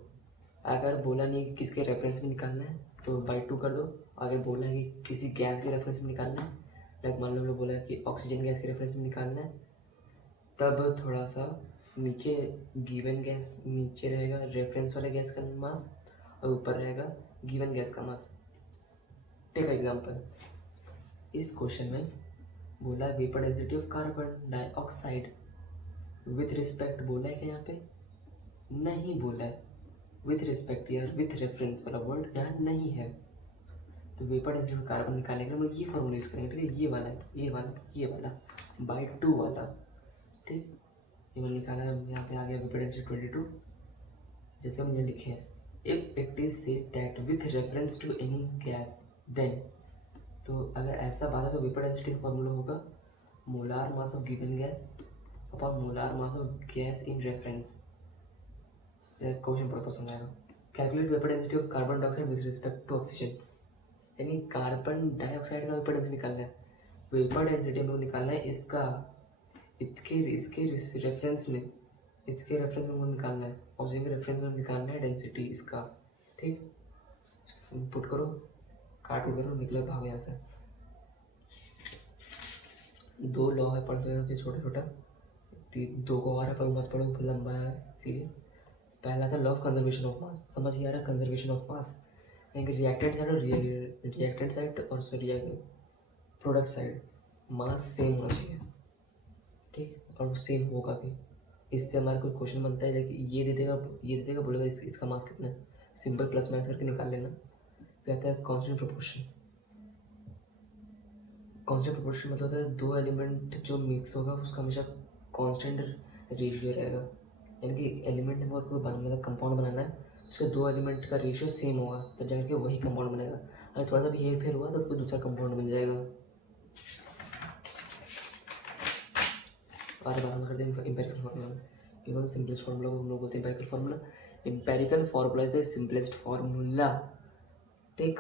अगर बोला नहीं कि किसके रेफरेंस में निकालना है तो बाई 2 कर दो। अगर बोला है कि किसी गैस के रेफरेंस में निकालना है, लाइक मान लो बोला है कि ऑक्सीजन गैस के रेफरेंस में निकालना है, तब थोड़ा सा नीचे गिवन गैस नीचे रहेगा रेफरेंस वाले गैस का मास, और ऊपर रहेगा गिवन गैस का मास। टेक एग्जांपल, इस क्वेश्चन में बोला है vapour density of carbon dioxide with respect, बोला है क्या यहाँ पे, नहीं बोला है विथ रिस्पेक्ट, यार विथ रेफरेंस वाला वर्ड यहाँ नहीं है। तो वेपर डेंसिटी ऑफ कार्बन निकालने के लिए हम ये फॉर्मूला यूज़ करेंगे। ठीक है, ये वाला बाई 2 वाला। ठीक, ये मैंने निकाला है, यहाँ पे आ गया वेपर डेंसिटी 22, जैसे हम ये लिखे हैं, if it is said that with reference to any gas then. तो अगर ऐसा बात है तो वेपर डेंसिटी का फॉर्मूला होगा molar mass of given gas upon molar mass of gas in reference. Question पढ़ता तो समझाएगा। Calculate vapour density of carbon dioxide with respect to oxygen, यानी कार्बन डाइऑक्साइड का वेपर डेंसिटी निकालना है। वेपर डेंसिटी हम लोग निकालना है इसका, इसके रेफरेंस में, इसके रेफरेंस में निकालना है, ऑक्सीजन के रेफरेंस में निकालना है डेंसिटी इसका। ठीक, पुट करो, काट उठ करो, निकला भाग यहाँ से। 2 लॉ है, पढ़ दो फिर छोटा छोटा, 2 को और है पर मत पढ़ो, फिर लंबा है इसीलिए। पहला था law of conservation of mass, समझ आ रहा है, कंजर्वेशन ऑफ मास यानी रिएक्टेंट साइड और रिएक्टेंट साइड और प्रोडक्ट साइड मास सेम होना चाहिए। ठीक, और वो सेम होगा भी। इससे हमारा कोई क्वेश्चन बनता है कि ये दे देगा बोलेगा इसका मास कितना है, सिंपल प्लस माइनस करके निकाल लेना। फिर आता है कांस्टेंट प्रोपोर्शन। कांस्टेंट प्रोपोर्शन मतलब होता है 2 एलिमेंट जो मिक्स होगा उसका हमेशा कांस्टेंट रेशियो रहेगा, यानी कि एलिमेंट में कोई मतलब कंपाउंड बनाना है, उसके 2 एलिमेंट का रेशियो सेम होगा तब जाकर वही कंपाउंड बनेगा। अगर थोड़ा सा भी हेर फेर हुआ तो उसको दूसरा कंपाउंड बन जाएगा। आगे बात हम करते हैं एम्पेरिकल फार्मूला। सिंपलेस्ट फार्मूला हम लोग बोलते हैं empirical formula. Empirical formula is the simplest formula. Take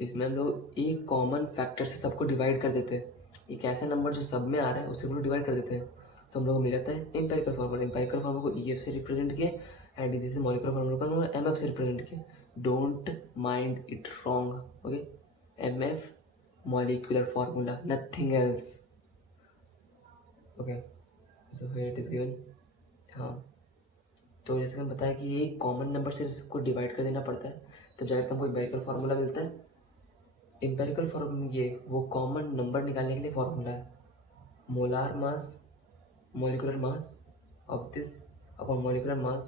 इसमें हम लोग एक कॉमन फैक्टर से सबको डिवाइड कर देते हैं। एक ऐसा नंबर जो सब में आ रहा है उसे हम लोग डिवाइड कर देते हैं, तो हम लोग को मिल जाता है एम्पेरिकल फार्मूला। एम्पेरिकल फार्मूला को ई एफ से रिप्रेजेंट किए एंड इधर से मॉलिक्यूलर फार्मूला को एम एफ से रिप्रेजेंट किए। Don't mind it wrong, okay. M F molecular formula, nothing else, okay. So here it is given. हाँ, तो जैसे हम बताया कि ये कॉमन नंबर से इसको डिवाइड कर देना पड़ता है, तब जाकर हमको एम्पेरिकल फार्मूला मिलता है। एम्पेरिकल फार्मूला ये वो कॉमन नंबर निकालने के लिए फार्मूला है, molar mass molecular mass of this upon molecular mass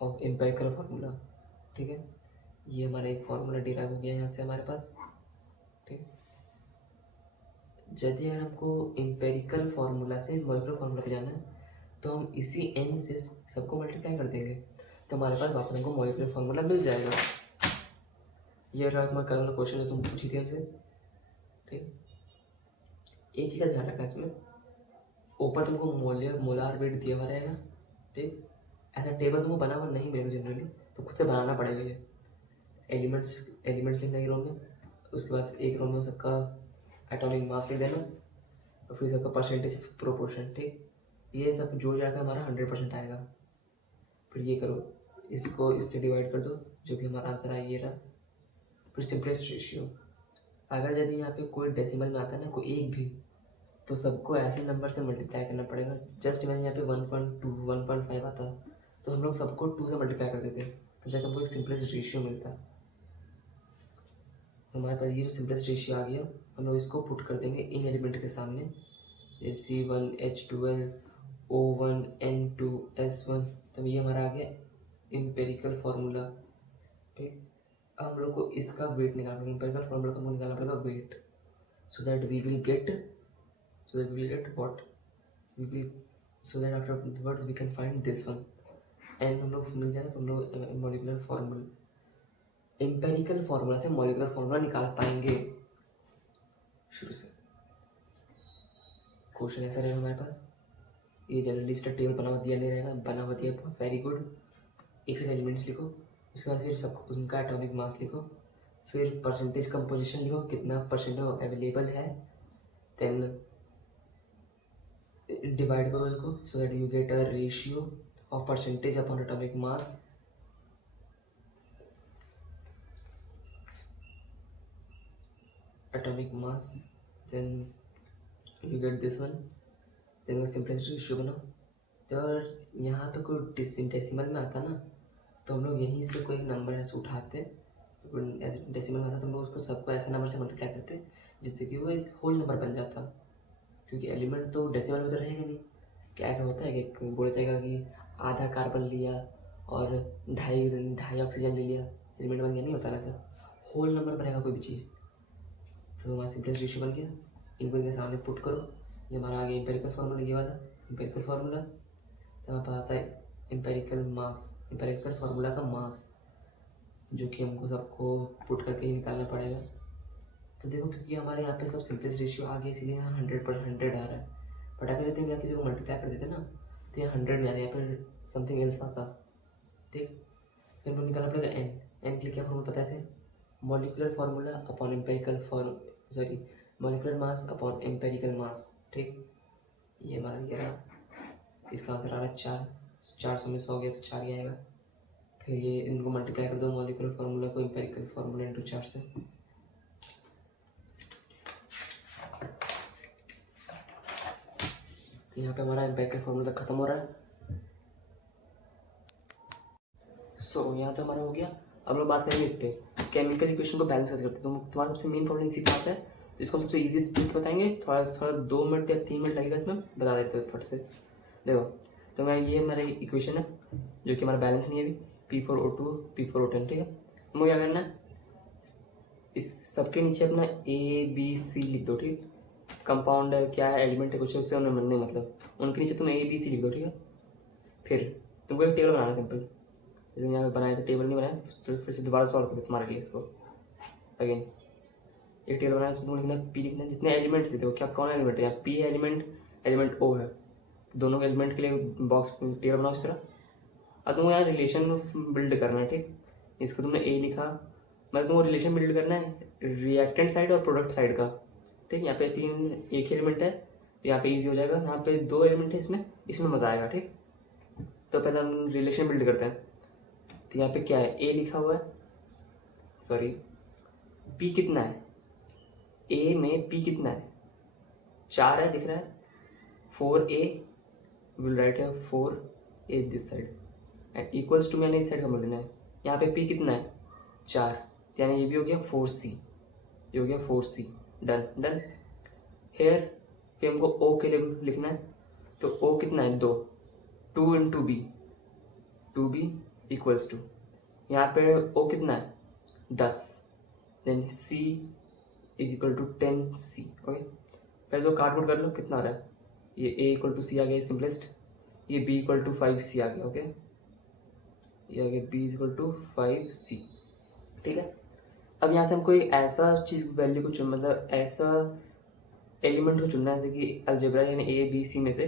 of empirical formula, ठीक है। ये हमारा एक फार्मूला डिराइव हो गया यहाँ से हमारे पास, ठीक। यदि अगर हमको एम्पेरिकल फार्मूला से मॉलिक्यूलर फार्मूला पे जाना है तो हम इसी n से सबको मल्टीप्लाई कर देंगे, तो हमारे पास वापस हमको मॉलिक्यूलर फार्मूला मिल जाएगा। ये रहा तुम्हारा कल वाला क्वेश्चन जो तुम पूछी थी हमसे, ठीक। एक चीज़ का ध्यान रखना इसमें, ऊपर तुमको मोलार वेट दिया हुआ रहेगा, ठीक। ऐसा टेबल तुमको बना हुआ नहीं मिलेगा जनरली, तो खुद से बनाना पड़ेगा। ये एलिमेंट्स लिखना एक रो में, उसके बाद एक रो में सबका एटॉमिक मास लिख देना और फिर सबका परसेंटेज प्रोपोर्शन, ठीक। ये सब जोड़ जाकर हमारा 100% आएगा। फिर ये करो, इसको इससे डिवाइड कर दो, जो कि हमारा आंसर है ये रहा। फिर सिंपलेस्ट रेशियो, अगर यदि यहाँ पे कोई डेसिमल में आता है ना, कोई एक भी, तो सबको ऐसे नंबर से मल्टीप्लाई करना पड़ेगा। जस्ट इमेजिन यहाँ पे 1.2 1.5 आता, तो हम लोग सबको 2 से मल्टीप्लाई कर देते, तो जाकर हमको एक सिंपलेस्ट रेशियो मिलता। हमारे पास ये जो सिंपलेस्ट रेशियो आ गया, हम लोग इसको पुट कर देंगे इन एलिमेंट के सामने, C1H12 O1N2S1, तो ये हमारा आ गया एम्पेरिकल फार्मूला, ठीक। अब हम लोग को इसका वेट निकालना पड़ेगा, एम्पेरिकल फार्मूला का निकालना पड़ेगा weight, so that we will get what we will, so that afterwards we can find this one, and हम लोग मिल जाएगा तो हम लोग मॉलिक्यूलर फार्मूला, एम्पेरिकल फार्मूला से मॉलिक्यूलर फार्मूला निकाल पाएंगे। शुरू से क्वेश्चन ऐसा रहेगा हमारे पास, ये जनरली इसका टेबल बना हुआ दिया नहीं रहेगा, बना हुआ दिया, वेरी गुड। एक से एलिमेंट्स लिखो, उसके बाद फिर सब उनका एटॉमिक मास लिखो, फिर परसेंटेज कंपोजिशन लिखो, कितना परसेंट अवेलेबल है, देन डिवाइड करो इनको, so that you get a ratio of percentage upon atomic mass. Then you get this one, then simplest ratio बनाओ। तो अगर यहाँ पे कोई डेसिमल में आता ना, तो हम लोग यहीं से कोई नंबर ऐसे उठाते, डेसिमल में आता तो हम लोग उसको सबको ऐसे नंबर से मल्टीप्लाई करते जिससे कि वो एक होल नंबर बन जाता, क्योंकि एलिमेंट तो डेसिमल में तो रहेगा नहीं। क्या ऐसा होता है कि बोला जाएगा कि आधा कार्बन लिया और ढाई ऑक्सीजन ले लिया, एलिमेंट बन गया, नहीं होता ना ऐसा, होल नंबर बनेगा कोई भी चीज़। तो हमारा सिंपलेस्ट रेशियो बन गया, इनको इनके सामने पुट करो, ये हमारा आ गया एम्पेरिकल फार्मूला, ये वाला एम्पेरिकल फार्मूला। तो यहाँ पर आता है एम्पेरिकल मास, एम्पेरिकल फार्मूला का मास, जो कि हमको सबको पुट करके ही निकालना पड़ेगा। तो देखो, क्योंकि हमारे यहाँ पे सब सिंपलेस्ट रेशियो आ गया, इसलिए यहाँ 100% आ रहा है। बट अगर यदि हम यहाँ किसी को मल्टीप्लाई कर देते ना, तो यहाँ 100 में आ रहा है, यहाँ पर समथिंग एल्स आता, ठीक। फिर हमको निकालना पड़ेगा एन के लिए क्या फॉर्मूला पता थे, molecular formula upon empirical molecular mass upon empirical मास, ठीक। ये हमारा ये रहा, इसका आंसर आ रहा है 4, 400 में 100 गया तो 4 ही आएगा। फिर ये इनको मल्टीप्लाई कर दो, मॉलिक्यूलर फार्मूला को एम्पेरिकल फार्मूला इंटू 4 से, तो यहाँ पे हमारा एम्पेरिकल फार्मूला खत्म हो रहा है। सो यहाँ तो हमारा हो गया। अब लोग बात करेंगे इस पर, केमिकल इक्वेशन को बैलेंस कैसे करते हैं। तो तुम्हारा सबसे मेन प्रॉब्लम इसी बात है, तो इसको सबसे ईजी ट्रिक बताएंगे, थोड़ा 2 मिनट या 3 मिनट लगेगा इसमें, बता देते हैं फट से। देखो, तो मैं ये हमारा इक्वेशन है जो कि हमारा बैलेंस नहीं है अभी, P4O2 P4O10, ठीक है। हमें क्या करना है, इस सबके नीचे अपना ABC लिख दो, ठीक। कंपाउंड है, क्या है, एलिमेंट है, कुछ है, उससे उन्हें नहीं मतलब, उनके नीचे तुम ABC लिख दो, ठीक है। फिर तुमको एक टेबल बनाना सिंपल, जैसे यहाँ पे बनाया तो टेबल नहीं बनाया, तो फिर से दोबारा सॉल्व करो तुम्हारे लिए इसको। अगेन एक टेबल बनाया, इसमें लिखना P लिखना, जितने एलिमेंट्स देखो क्या कौन एलिमेंट है, यहाँ P है एलिमेंट O है, दोनों एलिमेंट के लिए बॉक्स टेबल बनाओ इस तरह। अब तुमको यहाँ रिलेशन बिल्ड करना है, ठीक। इसको तुमने A लिखा, मतलब तुमको रिलेशन बिल्ड करना है रिएक्टेंट साइड और प्रोडक्ट साइड का, ठीक। यहाँ पे एक एलिमेंट है तो यहाँ पे ईजी हो जाएगा, यहाँ पे 2 एलिमेंट है, इसमें मज़ा आएगा, ठीक। तो पहले हम रिलेशन बिल्ड करते हैं। तो यहाँ पे क्या है, ए लिखा हुआ है, सॉरी पी कितना है, ए में पी कितना है, 4 है, दिख रहा है। 4a विल राइट है 4a this side and equals to, मैंने इस साइड का बोलना है। यहाँ पे p कितना है, 4, यानी ये भी हो गया 4c, ये हो गया 4c। Done done. हेयर फिर हमको o के लिए लिखना है, तो o कितना है, 2, 2 into B, 2b equals to, यहाँ पे o कितना है, 10, then c is equal to 10c। Okay, पहले तो काट कर लो, कितना आ रहा है, ये a इक्वल टू सी आ गया सिंपलेस्ट, ये b इक्वल टू 5c आ गया। ओके, ये आ गया b इक्वल टू 5c, ठीक है। अब यहाँ से हमको एक ऐसा चीज़ वैल्यू को चुन, मतलब ऐसा एलिमेंट को चुनना है जैसे कि अलजेब्रा यानी a b c में से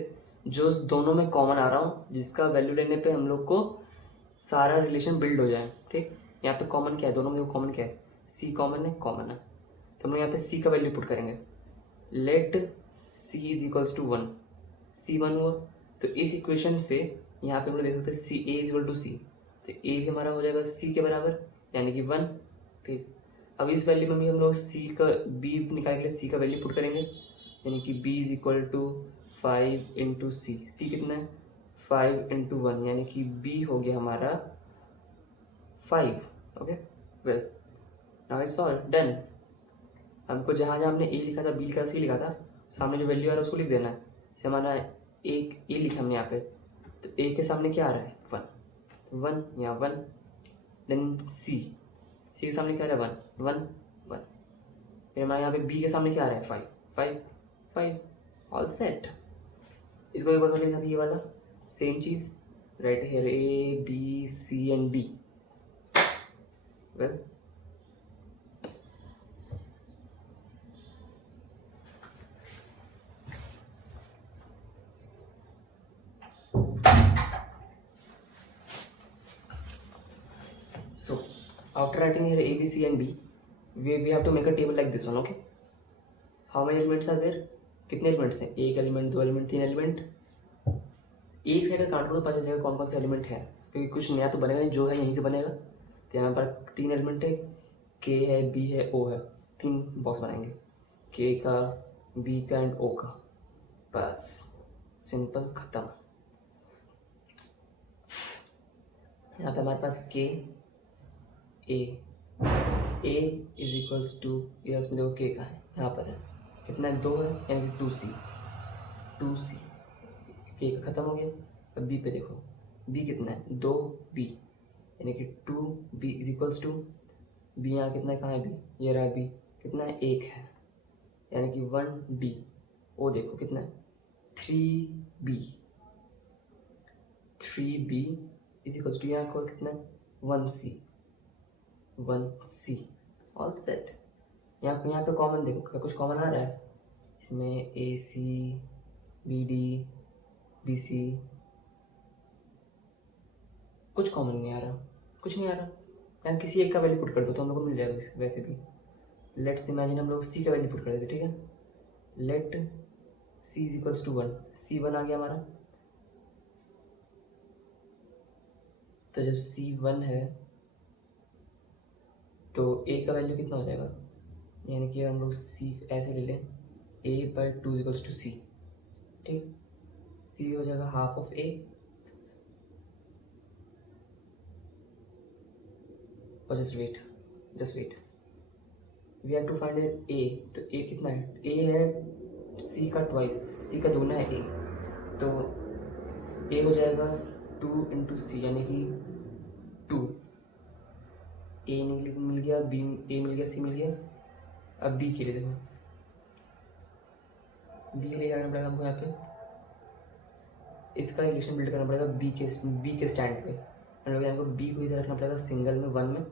जो दोनों में कॉमन आ रहा हूँ, जिसका वैल्यू लेने पे हम लोग को सारा रिलेशन बिल्ड हो जाए, ठीक। यहाँ पे कॉमन क्या है, दोनों में कॉमन क्या है, c कॉमन है, तो हम लोग यहाँ पे c का वैल्यू पुट करेंगे। Let c is equals to 1, c 1 हुआ, तो इस इक्वेशन से यहाँ पे हम लोग देख सकते हैं c a is equal to c, तो a भी हमारा हो जाएगा c के बराबर यानी कि 1, ठीक। अब इस वैल्यू में भी हम लोग c का b निकालने के लिए c का वैल्यू पुट करेंगे, यानी कि b is equal to 5 into C, C कितना है, 5 इंटू 1, यानी कि b हो गया हमारा 5। Okay, well now it's all done. हमको जहाँ जहाँ हमने a लिखा था, b लिखा था, c लिखा था, सामने जो वैल्यू आ रहा है उसको लिख देना है। जैसे हमारा एक a लिखा हमने यहाँ पे, तो a के सामने क्या आ रहा है, 1, 1 यहाँ 1, देन c के सामने क्या आ रहा है, 1, 1, 1, फिर हमारे यहाँ पे b के सामने क्या आ रहा है, 5, 5, 5, ऑल सेट। इसको एक बार लिखा था ये वाला सेम चीज़, write here a b c and d। Well so after writing here a b c and d, we have to make a table like this one. Okay, how many elements are there, कितने elements हैं, एक element, दो element, तीन element. एक side का count करो, पता चलेगा कौन कौन से एलिमेंट है, क्योंकि कुछ नया तो बनेगा नहीं, जो है यहीं से बनेगा। तो यहाँ पर 3 एलिमेंट है, k है, b है, o है, 3 बॉक्स बनाएंगे, k का, b का एंड o का, बस सिंपल खत्म। यहाँ पे हमारे पास k a is equals to, ये उसमें देखो k का है, यहाँ पर है कितना है, 2 है, यानी कि 2c, k का खत्म हो गया। अब b पे देखो, b कितना है, 2b, यानी कि 2b is equals to, b यहाँ कितना है, कहाँ है b, ये रहा b, कितना है, 1 है, यानी कि 1d। o देखो कितना है, 3b इज इक्वल्स टू, यहाँ को कितना है, 1c, ऑल सेट। यहाँ पे कॉमन देखो, क्या कुछ कॉमन आ रहा है इसमें, AC BD BC, कुछ कॉमन नहीं आ रहा, कुछ नहीं आ रहा। यहाँ किसी एक का वैल्यू पुट कर दो तो हम लोग को मिल जाएगा वैसे भी। लेट्स इमेजिन हम लोग C का वैल्यू पुट कर देते, ठीक है। Let C is equals to 1, C 1 आ गया हमारा। तो जब C 1 है तो A का वैल्यू कितना हो जाएगा, यानी कि हम लोग C ऐसे ले लें, a/2 इक्वल्स टू C, ठीक। C हो जाएगा हाफ ऑफ A, और just wait, we have to find A। तो A कितना है, A है C का ट्वाइस, C का दूना है A, तो A हो जाएगा 2 इंटू C, यानी कि 2, A मिल गया, B A मिल गया, C मिल गया। अब B के लिए देखो, B के लिए क्या करना पड़ेगा हमको, यहाँ पे इसका रिलेशन बिल्ड करना पड़ेगा B के स्टैंड पे। हम लोग यहाँ को B को इधर रखना पड़ेगा सिंगल में 1 में,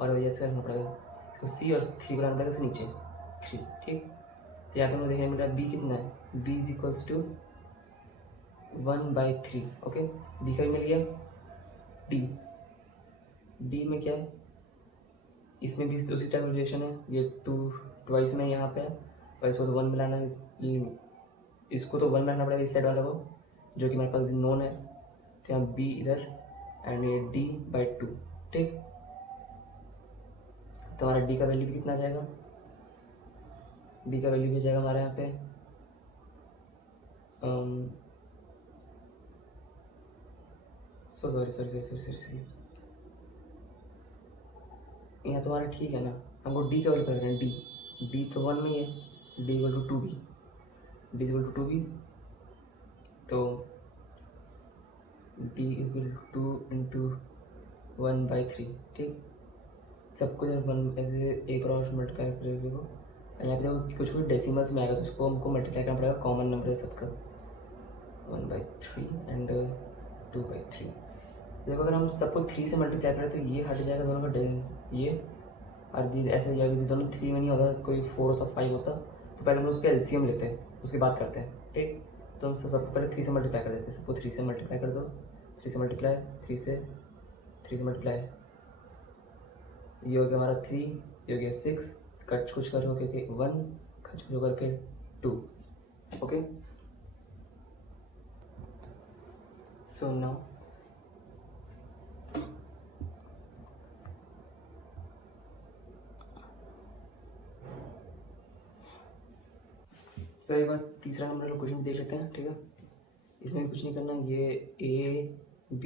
और वजह से रखना पड़ेगा इसको C और 3 को रखना पड़ेगा इसके नीचे 3, ठीक। तो यहाँ पे हमें देखने मिल रहा है B कितना है, B is equals to 1/3। Okay, B का भी मिल गया। D में क्या है, इसमें भी उसी टाइप रिलेशन है, ये 2 ट्वाइस में यहाँ पे है, और इसको तो 1 मिलाना है, इसको तो 1 मिलाना पड़ेगा इस साइड वाले को, जो कि हमारे पास नोन है। तो यहाँ b इधर एंड ये d/2, ठीक। तो हमारा d का वैल्यू भी कितना आ जाएगा, d का वैल्यू भी जाएगा हमारे यहाँ पे सॉरी, यहाँ तुम्हारा ठीक है ना, हमको d का वैल्यू पता करना है, d तो 1 में ही है, d equal to 2b, d equal to 2b, तो d इक्वल टू 2 × 1/3, ठीक। सबको जब 1 ऐसे एक क्रॉस मल्टीप्लाई करेंगे देखो, यहाँ पे देखो कुछ डेसिमल्स में आएगा, तो उसको हमको मल्टीप्लाई करना पड़ेगा, कॉमन नंबर है सबका, 1/3 एंड 2/3। देखो अगर हम सबको 3 से मल्टीप्लाई करें तो ये हट जाएगा दोनों का, ये और दी ऐसे, या दोनों 3 में नहीं होता, कोई 4 होता 5 होता, तो पहले हम उसके एलसीएम लेते हैं, उसकी बात करते हैं, ठीक। तो हम सबको पहले 3 से मल्टीप्लाई कर देते हैं, सबको 3 से मल्टीप्लाई कर दो, 3 से मल्टीप्लाई, 3 से मल्टीप्लाई, ये हो गया हमारा 3, ये हो गया 6, कट कुछ कर करके 1, खच कुछ करके 2, ओके। सो नाउ सर एक बार तीसरा नंबर वाला क्वेश्चन देख लेते हैं, ठीक है। इसमें कुछ नहीं करना, ये A B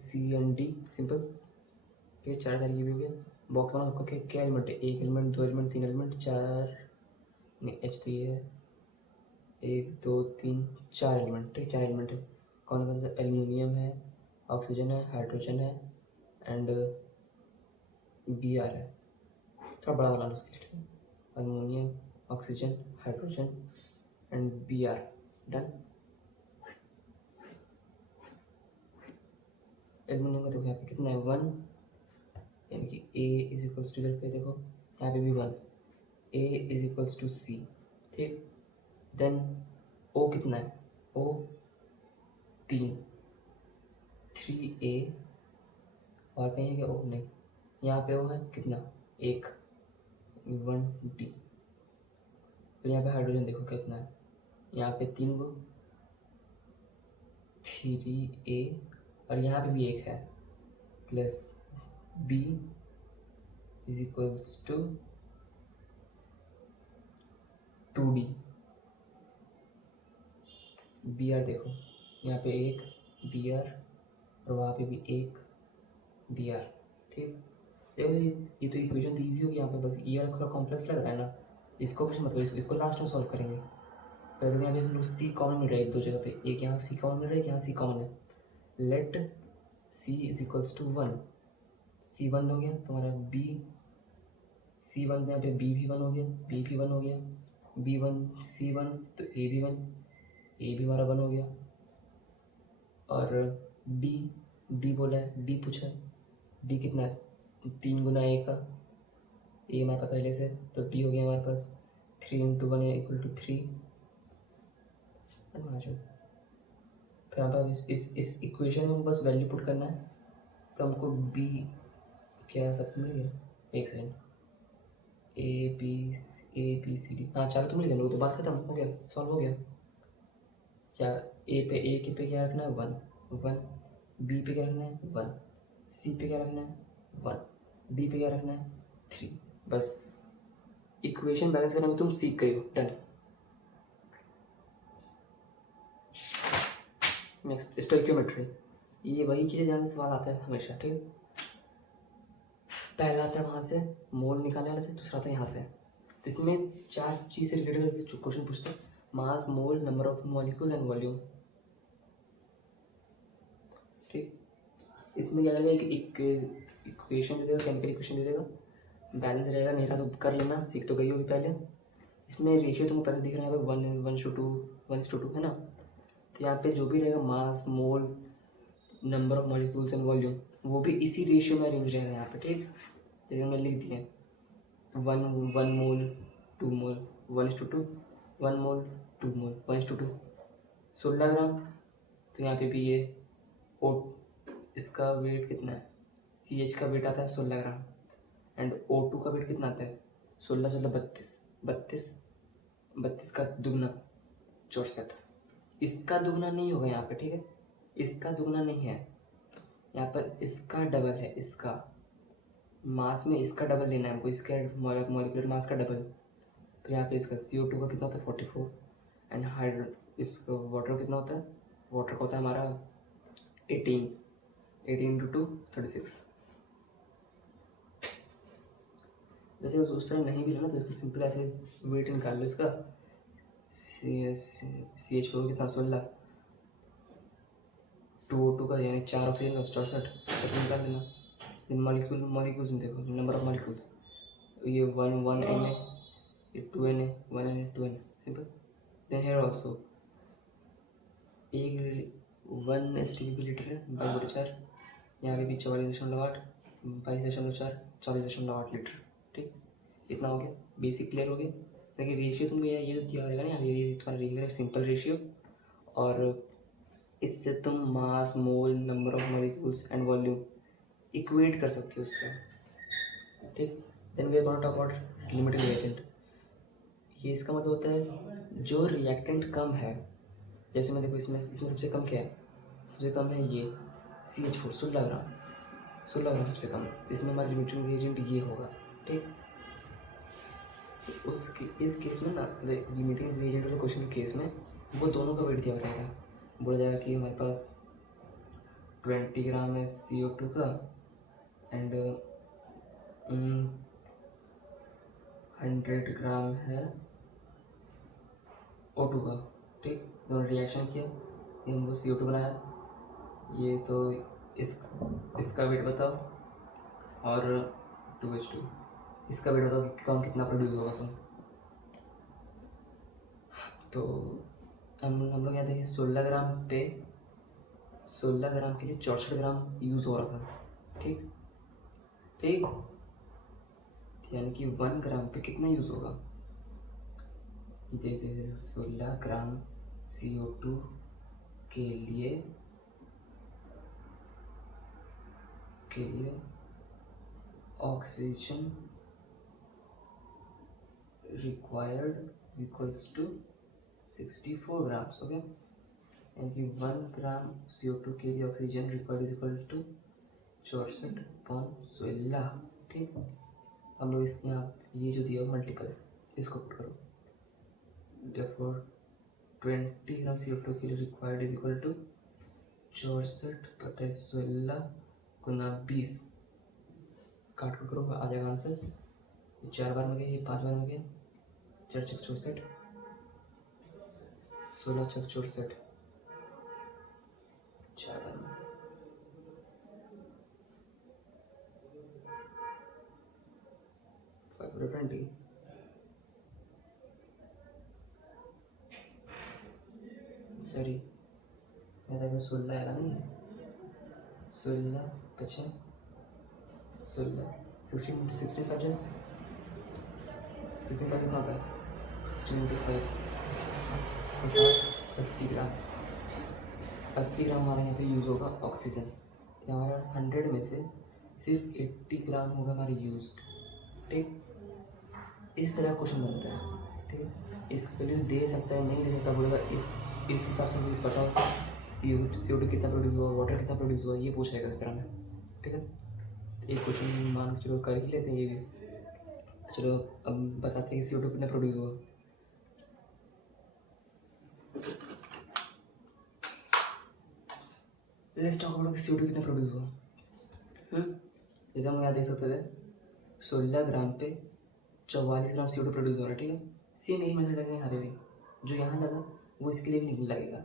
C and D simple, ठीक है। 4 सारी ये भी हो गया, बॉक्स में आपका क्या एलिमेंट है, 1 एलिमेंट, 2 एलिमेंट, 3 एलिमेंट, 4 नहीं, H तो ये है, 1 2 3 4 एलिमेंट, ठीक। 4 एलिमेंट है, कौन कौन सा, एल्यूमिनियम है, ऑक्सीजन है, हाइड्रोजन है एंड Br है, थोड़ा बड़ा बना लो उसके, ठीक है। Aluminium, oxygen, hydrogen and Br, done. Aluminium का देखो यहाँ पे कितना है, 1, यानी कि A इज इक्वल्स टू, इधर पे देखो यहाँ पे भी 1, A is equals to C, ठीक। देन O कितना है, O 3, 3A, और कहीं है क्या, O नहीं, यहाँ पे O है कितना, 1, 1D। फिर यहाँ पे हाइड्रोजन देखो कितना है, यहाँ पे 3 गो, 3A, और यहाँ पे भी 1 है, plus B is equals to 2D। Br देखो यहाँ पे 1 Br, और वहाँ पे भी 1 Br, ठीक। देखो ये तो इक्वेशन तो ईजी होगी, यहाँ पे बस ER थोड़ा कॉम्प्लेक्स लग रहा है ना, इसको कुछ मतलब, इसको लास्ट में सॉल्व करेंगे। पहले तो यहाँ पे हम लोग C कॉमन मिल रहा है, एक दो जगह पे, एक यहाँ C कॉमन मिल रहा है, यहाँ C कॉमन है, let C is equals to 1, C1 हो गया तुम्हारा, B C1, यहाँ पे B भी 1 हो गया, B भी 1 हो गया, B1 C1, तो A भी 1, A भी हमारा 1 हो गया, और D बोला है, D पूछा है, D कितना है, 3 गुना A का, A हमारे पास पहले से, तो D हो गया हमारे पास 3 × 1 इक्वल टू 3। फिर हमारे पास इस इक्वेशन में बस वैल्यू पुट करना है, तो हमको B क्या सब मिल गया, एक second, A B C D, हाँ 4 तो मिल गया, तो बात खत्म हो गया, सॉल्व हो गया। क्या A पे क्या रखना है, 1, B पे क्या रखना है, 1, C पे क्या रखना है, 1, D पे क्या रखना है, 3, बस इक्वेशन बैलेंस करने में तुम सीख गए हो, डन। नेक्स्ट स्टोइकियोमेट्री, ये वही चीज़ें जहाँ से सवाल आता है हमेशा, ठीक। पहला आता है वहाँ से मोल निकालने वाले से, दूसरा आता है यहाँ से, तो इसमें 4 चीज़ से रिलेटेड क्वेश्चन पूछते हैं, mass, mole, number of molecule and volume, ठीक। इसमें क्या लगेगा, एक इक्वेशन दे देगा, केमिकल इक्वेशन दे देगा, बैलेंस रहेगा, नहीं रहा तो कर लेना, सीख तो गई होगी पहले। इसमें रेशियो तुमको पहले दिख रहा है, यहाँ पे 1:2 है ना, तो यहाँ पे जो भी रहेगा mass, mole, number of molecules and volume, वो भी इसी रेशियो में अरेंज रहेगा यहाँ पे, ठीक। जैसे मैंने लिख दिया 1 मोल 2 मोल, 1:2, 1 मोल 2 मोल, 1:2, 16 ग्राम। तो यहाँ पे भी ये ओ, इसका वेट कितना है, CH का वेट आता है 16 ग्राम, एंड O2 का वेट कितना आता है 16 16 32 32 32 का दुगना 64। इसका दुगना नहीं होगा यहाँ पे, ठीक है, इसका दुगना नहीं है, यहाँ पर इसका डबल है, इसका मास में इसका डबल लेना है हमको, इसका मॉलिक्यूलर मास का डबल। तो यहाँ पे इसका CO2 का कितना होता है 44 एंड हाइड्रो इसका वाटर कितना होता है, वाटर का होता है हमारा 18 × 2 36। वैसे उस तरह नहीं भी लेना तो इसको सिंपल ऐसे वेट निकाल लो इसका, CH4 कितना 16, 2O2 का यानी 4 ऑक्सीजन का 64, तो निकाल लेना। देन मॉलिक्यूल्स देखो, नंबर ऑफ मॉलिक्यूल्स, ये 1 N है, ये 2 N है, 1 N है, 2 N, simple. Then here also एक 1 STP/लीटर है 22/4, यहाँ पे भी 44.8 22.4 40.8 लीटर, ठीक, इतना हो गया, बेसिक क्लियर हो गया। लेकिन रेशियो तुमको ये तो दिया रहेगा ना, ये तुम्हारा रेशियो सिंपल रेशियो, और इससे तुम mass, mole, number of molecules and volume equate कर सकते हो उससे, ठीक। Then we are gonna talk about limiting reagent. ये इसका मतलब होता है जो रिएक्टेंट कम है, जैसे मैं देखो इसमें सबसे कम क्या है, सबसे कम है ये CH4 16 ग्राम, 16 ग्राम सबसे कम, तो इसमें हमारा लिमिटिंग रिएजेंट ये होगा, ठीक। तो इस केस में ना, लिमिटिंग रिएजेंट वाले क्वेश्चन के केस में वो दोनों का वेट दिया रहेगा, बोला जाएगा कि हमारे पास 20 ग्राम है CO2 का एंड 100 ग्राम है O2 का, ठीक। दोनों रिएक्शन किया, ये हमको CO2 बनाया, ये तो इसका वेट बताओ और 2H2 इसका वेट बताओ कि कम कितना प्रोड्यूस होगा सब। तो हम लोग यहाँ देखिए 16 ग्राम के लिए 64 ग्राम यूज़ हो रहा था, ठीक ठीक, यानी कि 1 ग्राम पे कितना यूज़ होगा, देखते 16 ग्राम CO2 के लिए oxygen required equals to 64 grams, okay, यानी कि 1 ग्राम CO2 के लिए oxygen required is equal to 64/16, ठीक। हम लोग इसके यहाँ ये जो दिया मल्टीपल इसको पुट करो, therefore 20 ग्राम CO2 के लिए रिक्वायर्ड इज इक्वल टू 64/16 गुना 20, काट कर करो आ जाएगा आंसर, ये 4 बार में गया, ये 5 बार में गया, 4 × 6 = 64, 16 × 6 = 64, 4 बार में 5/20, सॉरी मेरा 16 आएगा नहीं, 16 × 16 16 65 जो 65 कितना होता है 16 × 5 80 ग्राम, 80 ग्राम हमारे यहाँ पे यूज़ होगा ऑक्सीजन, तो हमारा 100 में से सिर्फ 80 ग्राम होगा हमारी यूज, ठीक। इस तरह क्वेश्चन बनता है, ठीक। इसका वैल्यू दे सकता है, नहीं दे सकता, बोलेगा इस हिसाब से मुझे बताओ CO2 कितना प्रोड्यूस हुआ, वाटर कितना प्रोड्यूस हुआ, ये पूछ रहेगा इस तरह में, ठीक है। एक क्वेश्चन मान चलो कर ही लेते हैं ये भी, चलो अब बताते हैं CO2 कितना प्रोड्यूस हुआ। लेट्स टॉक अबाउट CO2 कितना प्रोड्यूस हुआ, जैसे हम यहाँ देख सकते थे 16 ग्राम पे 44 ग्राम CO2 प्रोड्यूस हो रहा है, ठीक है। सेम यही मेथड लगेगा यहाँ पे भी, जो यहाँ लगा वो इसके लिए भी नहीं लगेगा,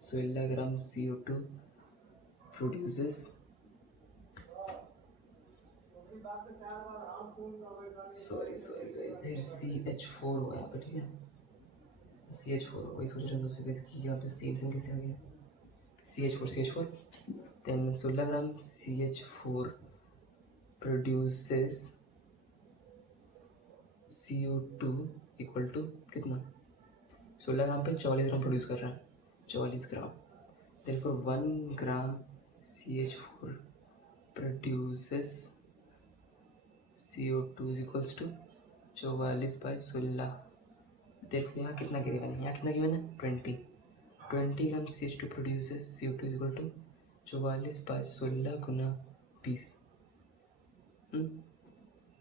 16 ग्राम CO2 प्रोड्यूसेस सॉरी CH4 हुआ यहाँ पे, ठीक है, CH4 वही सोच रहे हैं दूसरे कि यहाँ पे सेम कैसे आ गया, CH4 then 16 gram CH4 produces CO2 equal to कितना, 16 ग्राम पे 44 ग्राम प्रोड्यूस कर रहा है, 44 ग्राम, देखो 1 gram CH4 produces CO2 is equals to 44/16। देखो यहाँ कितना गिवन है, यहाँ कितना गिवन है 20 gram CH2 produces CO2 is equal to 44/16 गुना 20।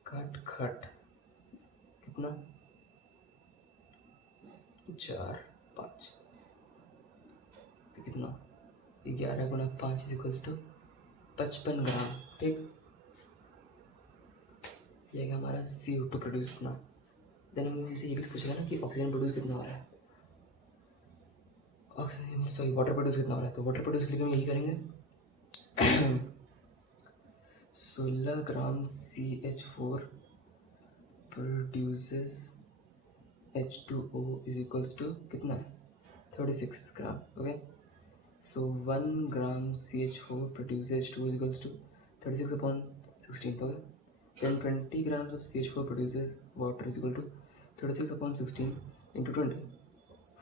खट खट कितना 4 5 तो कितना 11 गुना 5 इज इक्वल टू 55 ग्राम। ठीक, ये हमारा CO2 प्रोड्यूस कितना। देन हमसे ये भी तो पूछेगा ना कि ऑक्सीजन प्रोड्यूस कितना हो रहा है, ऑक्सीजन सॉरी वाटर प्रोड्यूस कितना हो रहा है। तो वाटर प्रोड्यूस के लिए हम यही करेंगे 16 gram CH4 produces H2O is equals to कितना 36 gram. Okay, so 1 gram CH4 produces H2O is equals to 36/16। तो then 20 grams of CH4 produces water is equal to 36/16 into 20,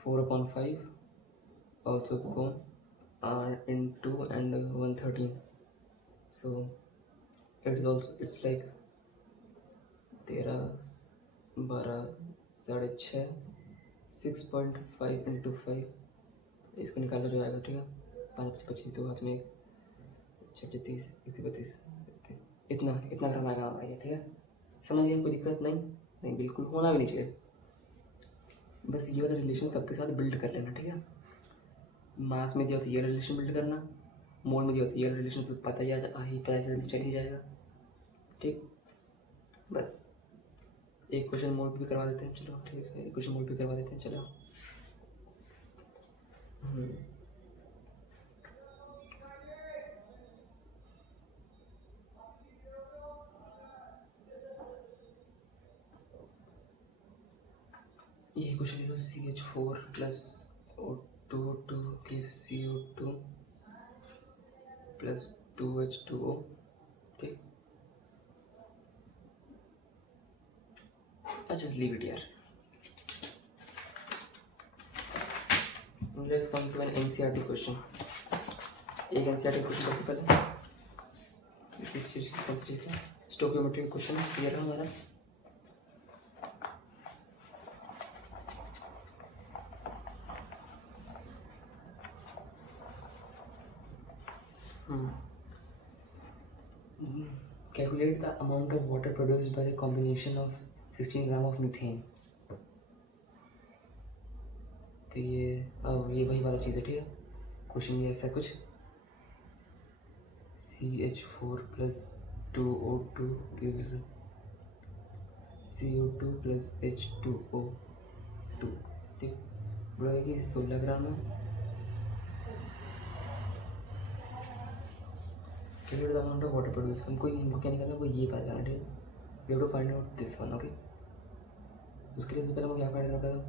4/5 also go into and 113. So it is also it's like 13 12 6.5 6.5 into 5 इसको निकालना जो आएगा। ठीक है, 5 25 दो हाथ में 36 32 इतना ग्राम आएगा हमारा ये। ठीक है, समझ गए, कोई दिक्कत नहीं बिल्कुल होना भी नहीं चाहिए। बस ये वाला रिलेशन सबके साथ बिल्ड कर लेना। ठीक है, मास में दिया तो ये रिलेशन बिल्ड करना, मोल में दिया तो ये रिलेशन से पता ही चल ही जाएगा। ठीक, बस एक क्वेश्चन मोल भी करवा देते हैं। चलो ठीक है, एक क्वेश्चन मोल भी करवा देते हैं। चलो ये क्वेश्चन ले लो, CH4 plus O2 gives CO2 plus 2H2O। ठीक, I just leave it here. Let's come to an NCERT question. एक NCERT क्वेश्चन करते पहले किस चीज़ की, कौन सी चीज़ का, स्टोकियोमेट्री क्वेश्चन क्लियर है हमारा। Calculate the amount of water produced by the combination of 16 gram of methane। तो ये अब ये वही वाला चीज़ है। ठीक है, क्वेश्चन ये ऐसा कुछ CH4 plus 2O2 gives CO2 plus H2O2। ठीक, बोला कि 16 ग्राम है। Calculate the amount of water produced। हमको क्या निकालना है, वो ये पता करना। ठीक है, we have to find out this one। Okay, उसके लिए सबसे पहले हमको क्या फाइंड करना पड़ेगा,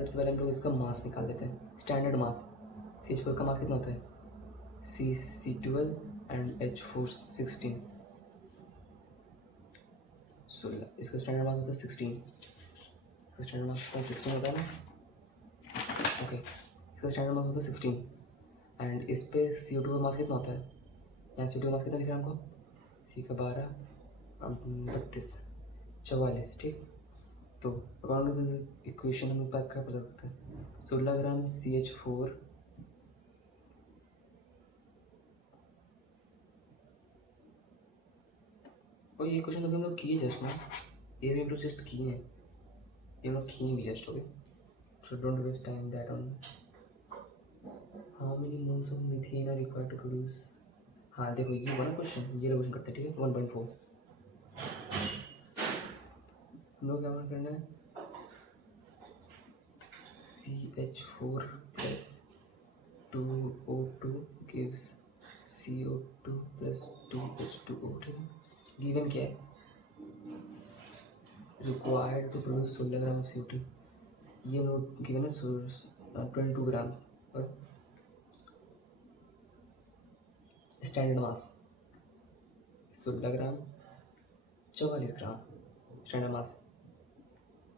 सबसे पहले हम लोग इसका मास निकाल देते हैं, स्टैंडर्ड मास। CH4 का मास कितना होता है, C12 एंड H4 16। इसका स्टैंडर्ड मास होता है 16, इसका स्टैंडर्ड मास होता है 16 होता है ना। ओके, इसका स्टैंडर्ड मास होता है 16 एंड इस पे CO2 का मास कितना होता है, यहाँ CO2 का मास कितना लिख रहा है हमको, C का 12 32 44। ठीक, तो अकॉर्डिंग टू दिस इक्वेशन हम क्या कर सकते हैं, 16 ग्राम CH4 और ये क्वेश्चन अभी हम लोग किए जस्ट ना, ये भी हम लोग जस्ट किए हैं, ये हम लोग किए भी just. Okay, so don't waste time that on. How many moles of methane are required to produce. हाँ देखो ये वाला क्वेश्चन, ये क्वेश्चन करते हैं। ठीक है, 1.4 हम लोग क्या करना है, CH4 plus 2O2 gives CO2 plus 2H2O। ठीक है, गिवन क्या है, required to produce 16 gram CO2। ये हम लोग गिवन है 22 ग्राम्स। और स्टैंडर्ड मास 16 ग्राम 44 ग्राम स्टैंडर्ड मास,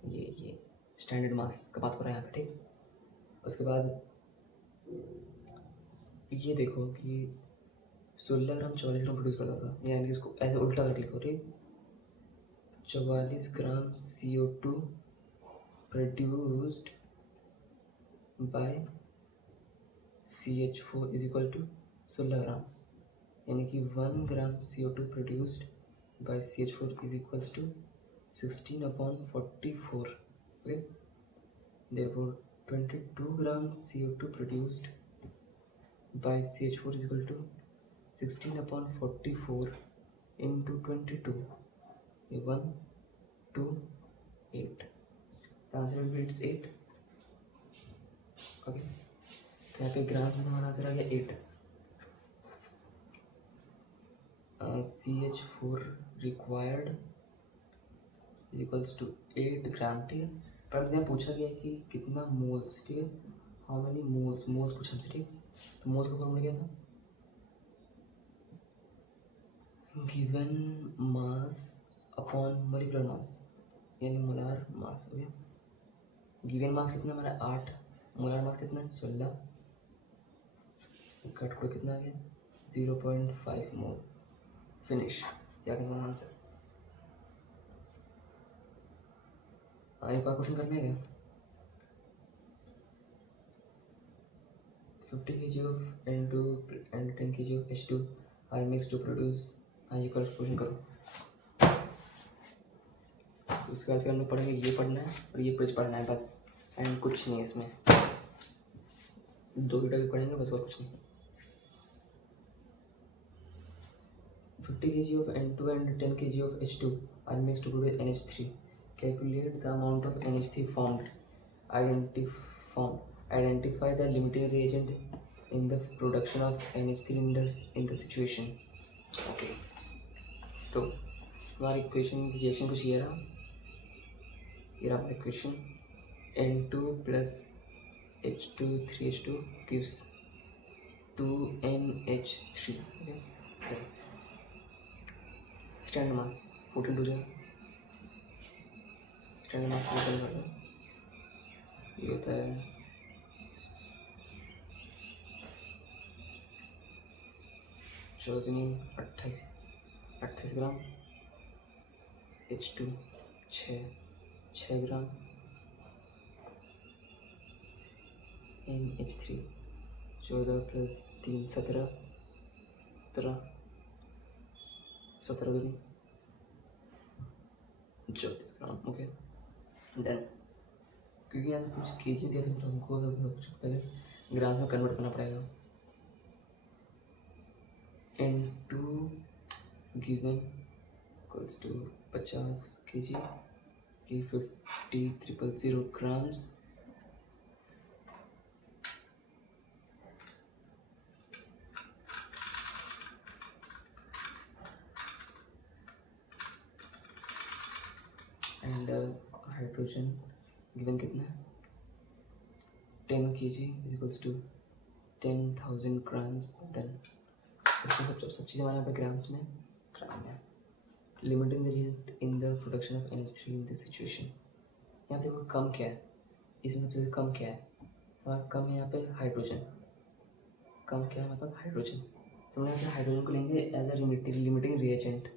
ये स्टैंडर्ड मास का बात हो रहा है यहाँ पे। ठीक, उसके बाद ये देखो कि 16 ग्राम 44 ग्राम प्रोड्यूस करता था, यानी कि इसको ऐसे उल्टा करके लिखो, ठीक। 44 gram CO2 produced by CH4 is equal to 16 gram, यानी कि 1 gram CO2 produced by CH4 is equals to 16/44. Okay, therefore 22 gram CO2 produced by CH4 is equal to 16/44 into 22. 1, 2, 8. The answer will be it's 8. Okay, तो यहाँ पे ग्राम में हमारा answer आ गया 8. CH4 required is equals to 8 ग्राम, ठीक है। पर यहाँ पूछा गया कि कितना मोल्स, ठीक है, हाउ मेनी मोल्स, मोल्स कुछ हमसे, ठीक। तो मोल्स का फॉर्मूला क्या था, given mass upon molecular mass, यानी मोलार मास, हो गया। गिवन मास कितना हमारा 8, मोलार मास कितना है 16, कट को कितना आ गया 0.5 मोल। फिनिश, क्या करना आंसर। एक और क्वेश्चन करना है क्या। 50 kg of N2 and 10 kg of H2 are mixed to produce, ये क्वेश्चन करो। उसके बाद फिर हम लोग पढ़ेंगे, ये पढ़ना है और ये पेज पढ़ना है बस, एंड कुछ नहीं है इसमें, 2 टॉपिक पढ़ेंगे बस और कुछ नहीं। 50 kg of N2 and 10 kg of H2 are mixed to produce NH3. Calculate the amount of NH3 formed. Identify the limiting reagent in the production of NH3 in the situation. Okay. तो हमारी equation reaction कुछ ये रहा हमारा equation N2 plus H2 3H2 gives 2NH3. Okay. Standard mass 14 टू जाए, standard mass निकल कर ये होता है 28 ग्राम, H2 6 ग्राम, NH3 14 प्लस 3 17 दूनी 34 ग्राम। Okay done. क्योंकि यहाँ कुछ केजी दिया था तो हमको सब कुछ पहले ग्राम में कन्वर्ट करना पड़ेगा। N2 given equals to 50 kg की 50,000 grams एंड हाइड्रोजन गिवन कितना है 10 kg equals to 10,000 grams। Done. सब चीज़ें हमारे यहाँ पे ग्राम्स में ग्राम है। Limiting the unit in the production of NH3 in this situation. यहाँ देखो कम क्या है, इसमें सबसे कम क्या है हमारा, कम है यहाँ पे हाइड्रोजन। कम क्या है हमारे पास हाइड्रोजन, तो हम यहाँ पे हाइड्रोजन को लेंगे एज अ लिमिटिंग रिएजेंट।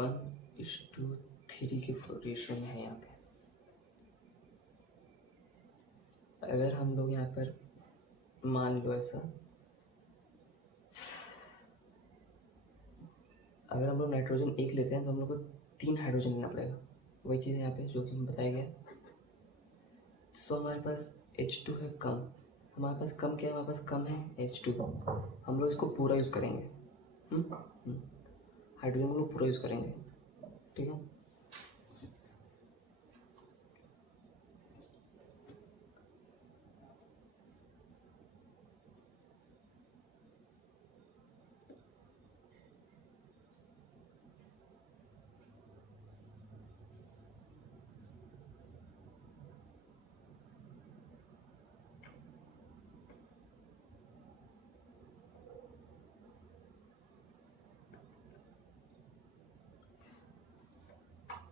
1:3 के रेशियो में है यहाँ पे। अगर हम लोग यहाँ पर मान लो ऐसा, अगर हम लोग नाइट्रोजन 1 लेते हैं तो हम लोग को 3 हाइड्रोजन लेना पड़ेगा। वही चीज़ यहाँ पे जो कि हम बताया गया। सो हमारे पास H2 है कम, हमारे पास कम क्या है, हमारे पास कम है H2। हम लोग इसको पूरा यूज़ करेंगे, हाइड्रोजन को लोग पूरा यूज़ करेंगे, ठीक है।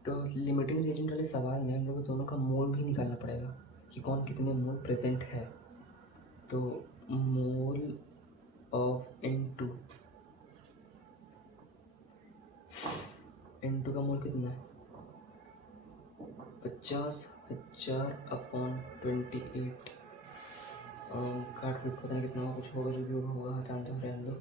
तो लिमिटिंग रीजन वाले सवाल में हम लोग को दोनों का मोल भी निकालना पड़ेगा कि कौन कितने मोल प्रेजेंट है। तो मोल ऑफ N2 का मोल कितना है 50,000/28। काट के पता नहीं कितना होगा, कुछ होगा जो भी होगा जानते हो, रहने दो।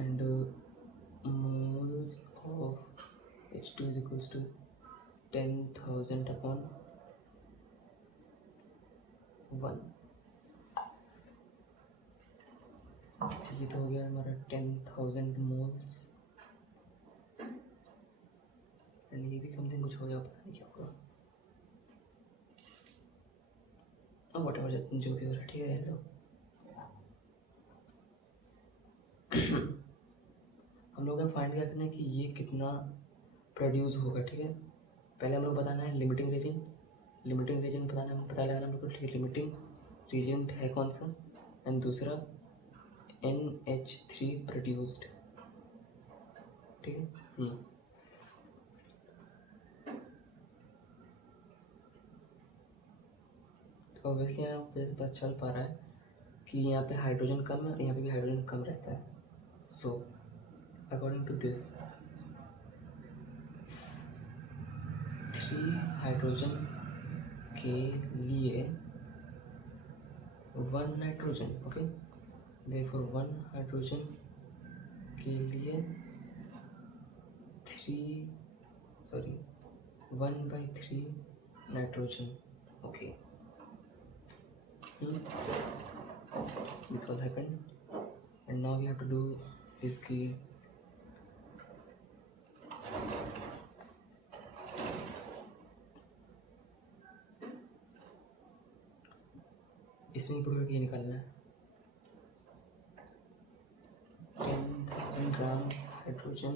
And moles of H2 is equals to 10,000/1। ये तो हो गया हमारा 10,000 मोल्स। एंड ये भी समथिंग कुछ हो गया, पता नहीं क्या होगा। वॉटेवर जो भी हो रहा है, ठीक है रहने दो। हम लोग का फाइंड क्या करना है कि ये कितना प्रोड्यूस होगा, ठीक है। पहले हम लोग बताना है लिमिटिंग रीजन पता लगाना हम लोग को, ठीक है। लिमिटिंग रीजन है कौन सा, एंड दूसरा NH3 प्रोड्यूस्ड, ठीक है। तो ऑब्वियसली यहाँ पे पता चल पा रहा है कि यहाँ पे हाइड्रोजन कम है, यहाँ पे भी हाइड्रोजन कम रहता है। So according to this 3 hydrogen के लिए 1 नाइट्रोजन, ओके। देयरफॉर 1 हाइड्रोजन के लिए 1/3 nitrogen, okay. This all happened, and now we have to do is कि इसमें इंक्लूड करके ये निकालना है 10,000 ग्राम्स हाइड्रोजन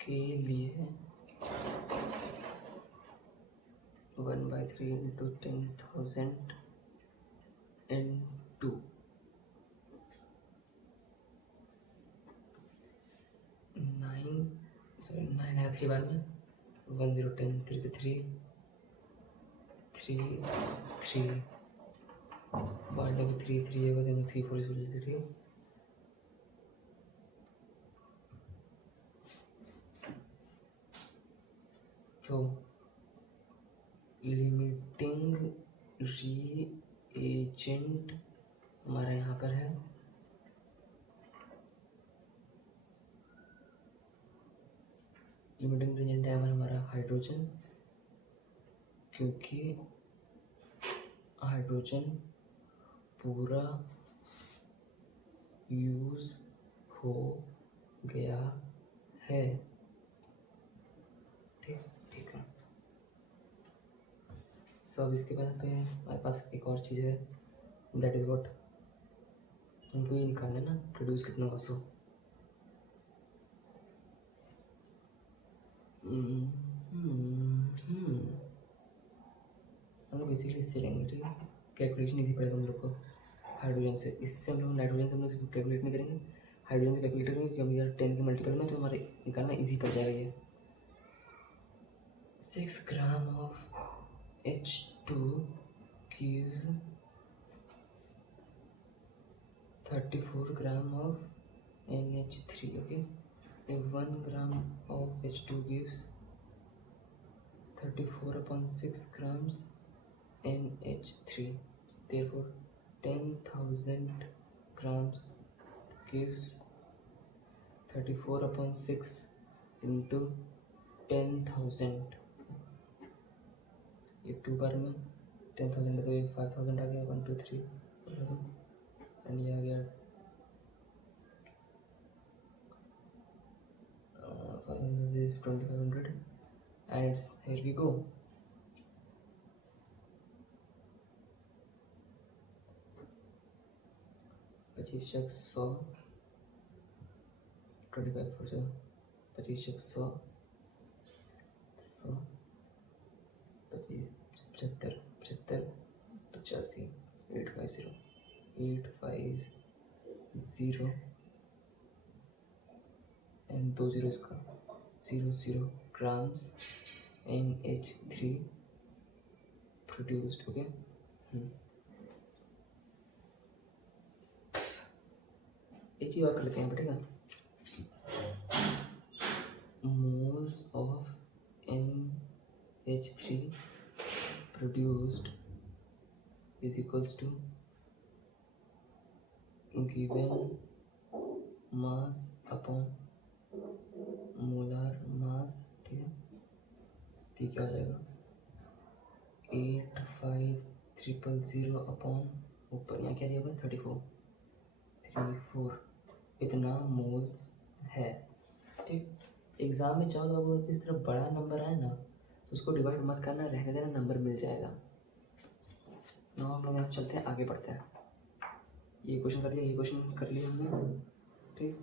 के लिए 1/3 into 10,000 N2, 9 है 3 बार में 1 0 10 3 से 3 बार लगे 3 है 3 4 3। तो लिमिटिंग रीएजेंट हमारा यहाँ पर है लिमिटिंग रीएजेंट है हमारा हाइड्रोजन, क्योंकि हाइड्रोजन पूरा यूज हो गया है, ठीक है। सो अब इसके बाद पे हमारे पास एक और चीज़ है, दैट इज़ व्हाट, हमको ये निकालना है ना प्रोड्यूस कितना होगा। सो हम लोग बेसिकली इससे लेंगे, ठीक है। कैलकुलेशन इजी पड़ेगा हम लोग को हाइड्रोजन से। इससे हम लोग नाइट्रोजन से हम लोग कैलकुलेट नहीं करेंगे, हाइड्रोजन से कैलकुलेट करेंगे, क्योंकि हम यार 10 के मल्टीपल में, तो हमारे निकालना इजी पड़ जाएगा। ये 6 gram of H2 gives 34 gram of NH3, okay. 1 gram of H2 gives 34/6 grams NH3. Therefore 10,000 grams gives 34/6 into 10,000। ये 2 बार में 10,000 तो ये 5,000 आ गया, 1 2 3 4,000, एंड ये आ गया 2,500, and here we go। पच्चीस 100 25 4 25 100 100 25 75 85 850 एंड 20 इसका 00 grams NH3 produced. ओके, एक चीज़ और कर लेते हैं बेटा, moles of NH3 produced is equals to given mass upon molar mass. ठीक है, तो क्या हो जाएगा 85000 अपॉन ऊपर यहाँ क्या दिया हुआ है 34 इतना मोल्स है। ठीक, एग्जाम में चाहो तो अगर इस तरफ बड़ा नंबर आए ना तो उसको डिवाइड मत करना, रहने देना, नंबर मिल जाएगा। ना हम लोग यहाँ से चलते हैं, आगे बढ़ते हैं। ये क्वेश्चन कर लिया, ये क्वेश्चन कर लिया हमने। ठीक,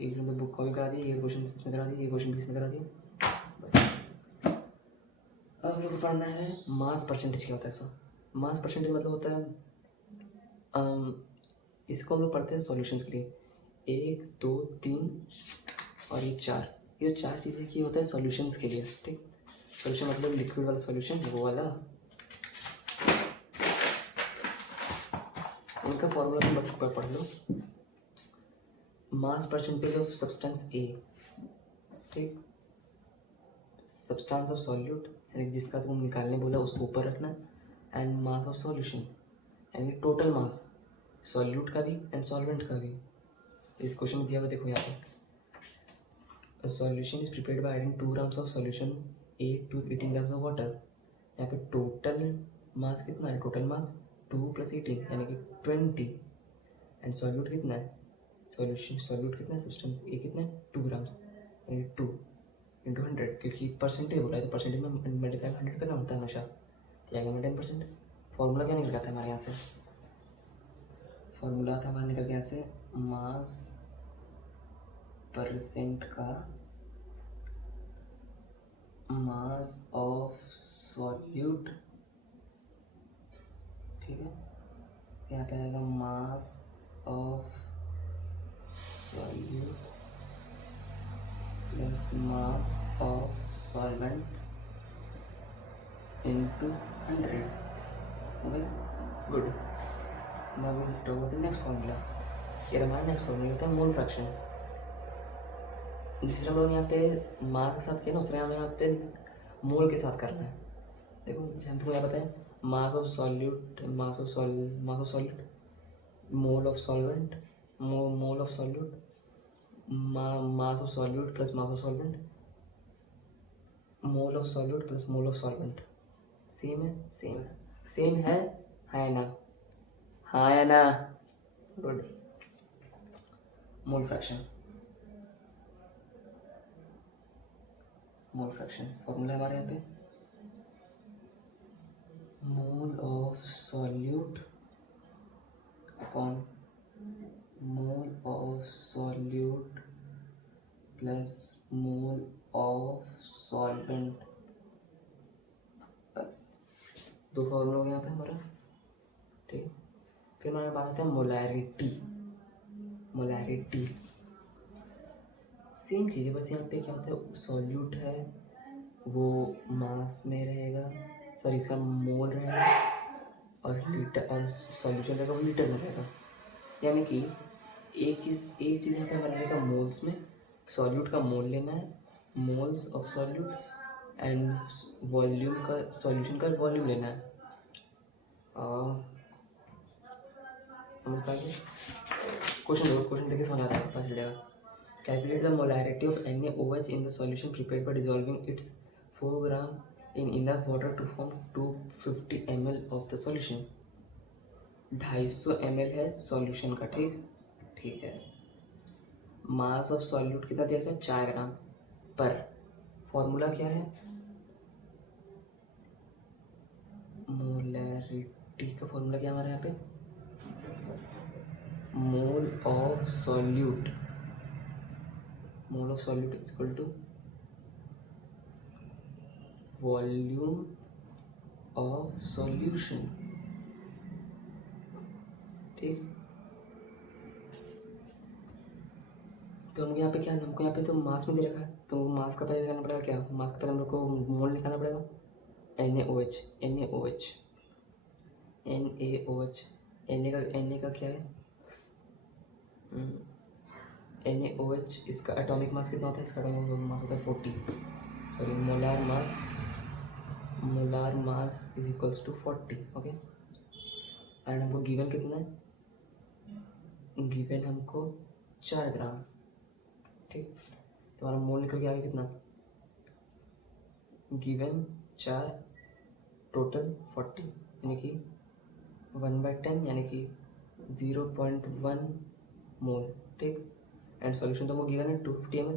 एक जो बुक कॉपी करा दी, ये क्वेश्चन इसमें करा दिया, ये क्वेश्चन भी इसमें करा दिया, बस। अब हम लोग को पढ़ना है मास परसेंटेज क्या होता है। सो मास परसेंटेज मतलब होता है इसको हम लोग पढ़ते हैं सॉल्यूशंस के लिए, 1 2 3 और ये 4, ये 4 चीज़ें की होता है सॉल्यूशंस के लिए। ठीक, सॉल्यूशन मतलब लिक्विड वाला सॉल्यूशन, वो वाला। इनका फॉर्मूला तुम बस पढ़ लो, मास परसेंटेज ऑफ सब्सटेंस ए। ठीक, सब्सटेंस ऑफ सॉल्यूट यानी जिसका तुम निकालने बोला उसको ऊपर रखना, एंड मास ऑफ सॉल्यूशन यानी टोटल मास सॉल्यूट का भी एंड सॉल्वेंट का भी। इस क्वेश्चन में दिया हुआ देखो यहाँ पे, solution is prepared by adding 2 grams of solution A to 18 grams of water. यहाँ पे टोटल मास कितना है, टोटल मास 2 + 18 यानी कि 20, एंड सॉल्यूट कितना है, सॉल्यूट कितना है, सब्सटेंस ए कितना है 2 grams यानी 2 × 100, क्योंकि परसेंटेज बोला है तो परसेंटेज में मल्टीप्लाई 100 करना होता है हमेशा, तो आएगा में 10%। फॉर्मूला क्या निकल गया था हमारे यहाँ से, फॉर्मूला था हमारे निकल गया से मास परसेंट का मास ऑफ सॉल्यूट। ठीक है, यहाँ पे आएगा mass of solute plus mass of solvent into 100। Okay, good. Now we will talk about the next formula. ये हमारा नेक्स्ट फॉर्मूला होता है मोल फ्रैक्शन। जिस तरह हम लोग यहाँ पे मास के साथ किया ना, उस तरह हमें यहाँ पे मोल के साथ करना है। देखो हम तुमको यहाँ बताएं, मास of solute, mass of solute, mole of solvent, mole of solute, mass of solute plus mass of solvent, mole of solute plus mole of solvent. Same है, सेम है ना, हाँ या ना, गुड। मोल फ्रैक्शन फॉर्मूला हमारे यहाँ पे, mole of solute upon mole of solute plus mole of solvent, बस 2 फॉर्मूला हो गया यहाँ पे हमारा। ठीक है, फिर हमारे पास आता है मोलैरिटी। सेम चीज़ है, बस यहाँ पे क्या होता है, सॉल्यूट है वो मास में रहेगा, सॉरी इसका मोल रहेगा, और लीटर, और सॉल्यूशन रहेगा वो लीटर में रहेगा। यानी कि एक चीज़ यहाँ पे हमारा रहेगा मोल्स में, सॉल्यूट का मोल लेना है, moles of solute, and volume का, सॉल्यूशन का वॉल्यूम लेना है। समझ आ गया? क्वेश्चन देखिए, समझ आ रहा है, पता चल जाएगा। Calculate the molarity of NaOH in the solution prepared by dissolving its 4 gram in enough water to form 250 ml of the solution। 250 ml है सॉल्यूशन का। ठीक है, मास ऑफ सॉल्यूट कितना दिया गया 4 ग्राम पर। फॉर्मूला क्या है, मोलैरिटी का फॉर्मूला क्या हमारे यहाँ पे, mole of solute is equal to volume of solution. ठीक। तो हमको यहाँ पे क्या, हमको यहाँ पे तो मास में दे रखा है, तो मास का पहले निकालना पड़ेगा। क्या मास का पहले हम लोग को मोल निकालना पड़ेगा। NaOH, NaOH, NaOH, Na का क्या है, NaOH, इसका एटॉमिक मास कितना होता है, इसका एटॉमिक मास होता है 40, sorry molar mass is equals to 40। Okay, and हमको गिवन कितना है, गिवन हमको 4 ग्राम। ठीक, तो हमारा मोल निकल के आ गया कितना, गिवन 4, टोटल 40, यानी कि 1/10 यानी कि 0.1 मोल। ठीक, एंड सॉल्यूशन तो हमको गिवन है 250 ml,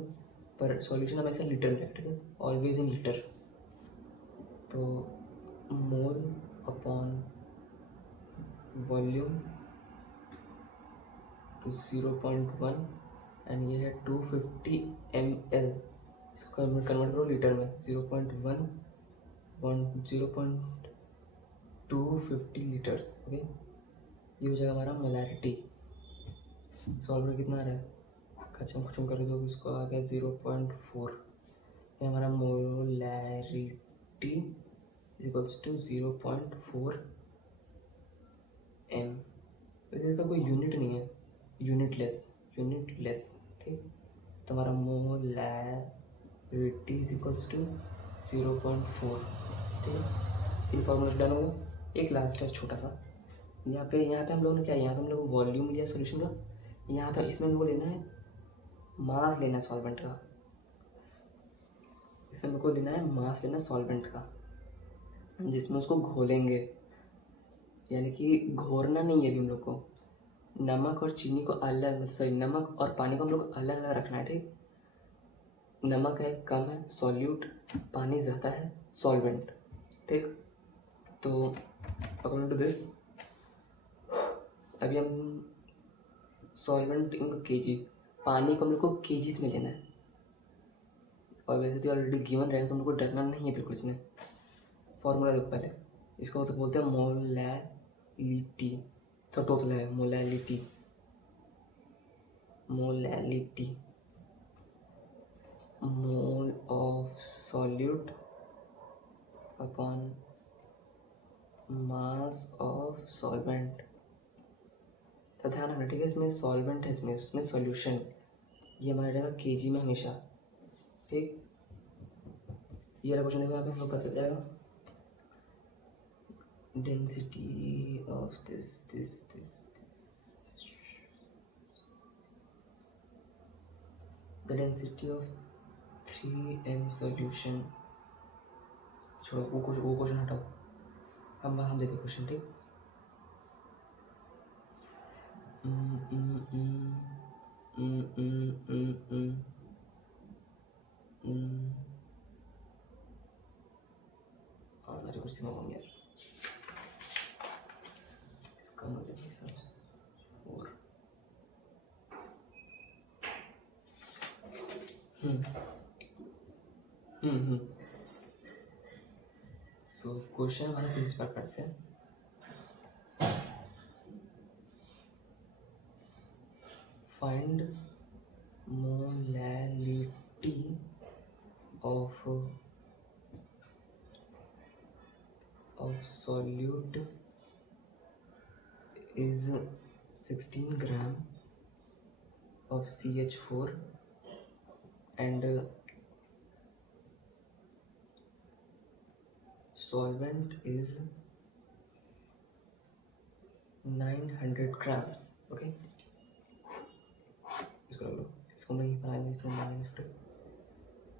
पर सॉल्यूशन हमेशा लीटर में है। ठीक है, ऑलवेज इन लीटर। तो मोल अपॉन वॉल्यूम 0.1 एंड ये है 250 ml, इसको कन्वर्ट करो लीटर में, 0.250 लीटर्स। ओके, ये हो जाएगा हमारा मोलैरिटी। सॉल्वर कितना आ रहा है, खचम खचम कर दो, इसको आ गया 0.4। ये हमारा मोलैरिटी इक्वल्स टू 0.4 m। इसका कोई यूनिट नहीं है, यूनिटलेस। ठीक, तो हमारा मोलैरिटी इज इक्वल्स टू 0.4। ठीक है, 3 फॉर्मूला डन हो गया। एक लास्ट है छोटा सा, यहाँ पे हम लोगों ने क्या, यहाँ पे हम लोग वॉल्यूम लिया सॉल्यूशन का, यहाँ पे इसमें हमको लेना है मास, लेना है सॉल्वेंट का, इसमें हमको लेना है मास, लेना है सॉल्वेंट का, जिसमें उसको घोलेंगे, यानी कि घोरना नहीं है अभी हम लोग को, नमक और चीनी को अलग, सॉरी नमक और पानी को हम लोग अलग अलग रखना है। ठीक, नमक है कम है सॉल्यूट, पानी ज़्यादा है सॉल्वेंट। ठीक, तो अकॉर्डिंग टू दिस अभी हम सॉल्वेंट इनको केजी, पानी को हम लोग को केजीज में लेना है, और वैसे तो ऑलरेडी गिवन रहेगा, तो हम लोग को डरना नहीं है बिल्कुल। इसमें फॉर्मूला देखो पहले, इसको तो बोलते हैं मोलैलिटी, तो तोतला है molality, mole of solute upon mass of solvent. तो ध्यान रखना, ठीक है, इसमें सॉल्वेंट है, इसमें सॉल्यूशन, ये हमारा रहेगा केजी में हमेशा। ठीक, ये वाला क्वेश्चन देखो, यहाँ पे हम लोग कर सकते जाएगा, density of this the density of 3m solution. छोड़ो वो क्वेश्चन हटाओ, हम देते क्वेश्चन। ठीक, अरे कुछ दिमाग में यार, इसका मतलब हिसाब से और सो क्वेश्चन हमारा इस प्रकार से, find molality of solute is 16 gram of CH4 and solvent is 900 grams। Okay, इसको लो, इसको मैं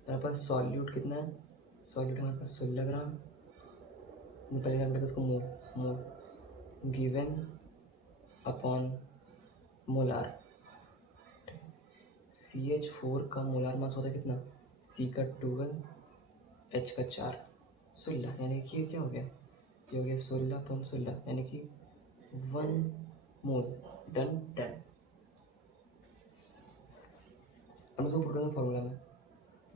हमारे पास सॉल्यूट कितना है, सॉल्यूट हमारे पास 16 ग्राम, पहले क्या इसको मोल गिवन अपॉन मोलार। CH4 का मोलार मास होता है कितना, C का 12, H का 4, 16, यानी कि ये क्या हो गया, ये हो गया 16/16, यानी कि 1 मोल। डन। अब इसको पुट करेंगे फॉर्मूला में,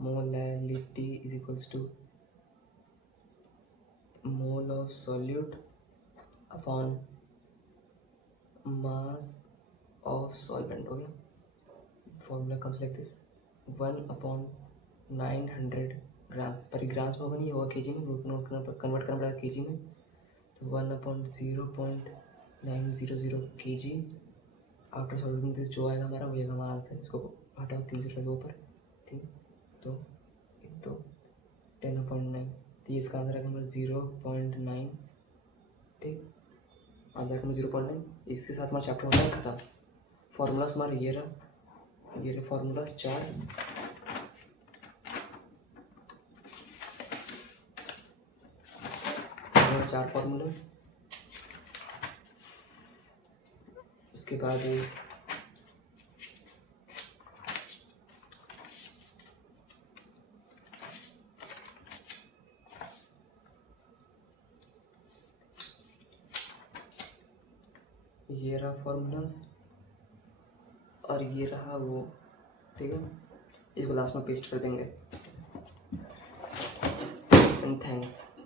molality is equals to mole of solute upon mass of solvent. Okay, formula comes like this: 1/900 gram पर ग्राम्स में होगा, नहीं होगा केजी में, कन्वर्ट करना पड़ेगा केजी में। तो 1/0.900 kg आफ्टर सॉल्विंग दिस, जो आएगा हमारा वही आएगा हमारा आंसर। इसको हटाओ 3 0 के ऊपर, 3 तो 10/9, तो ये इसका आंसर आएगा हमारा 0.9। ठीक, आंसर का 0.9। इसके साथ हमारा चैप्टर होता है खत्म। फॉर्मूलाज हमारा ये रहा फॉर्मूलाज 4। फार्मूलाज, उसके बाद ये रहा फॉर्मूलाज और ये रहा वो। ठीक है, इसको लास्ट में पेस्ट कर देंगे। And thanks.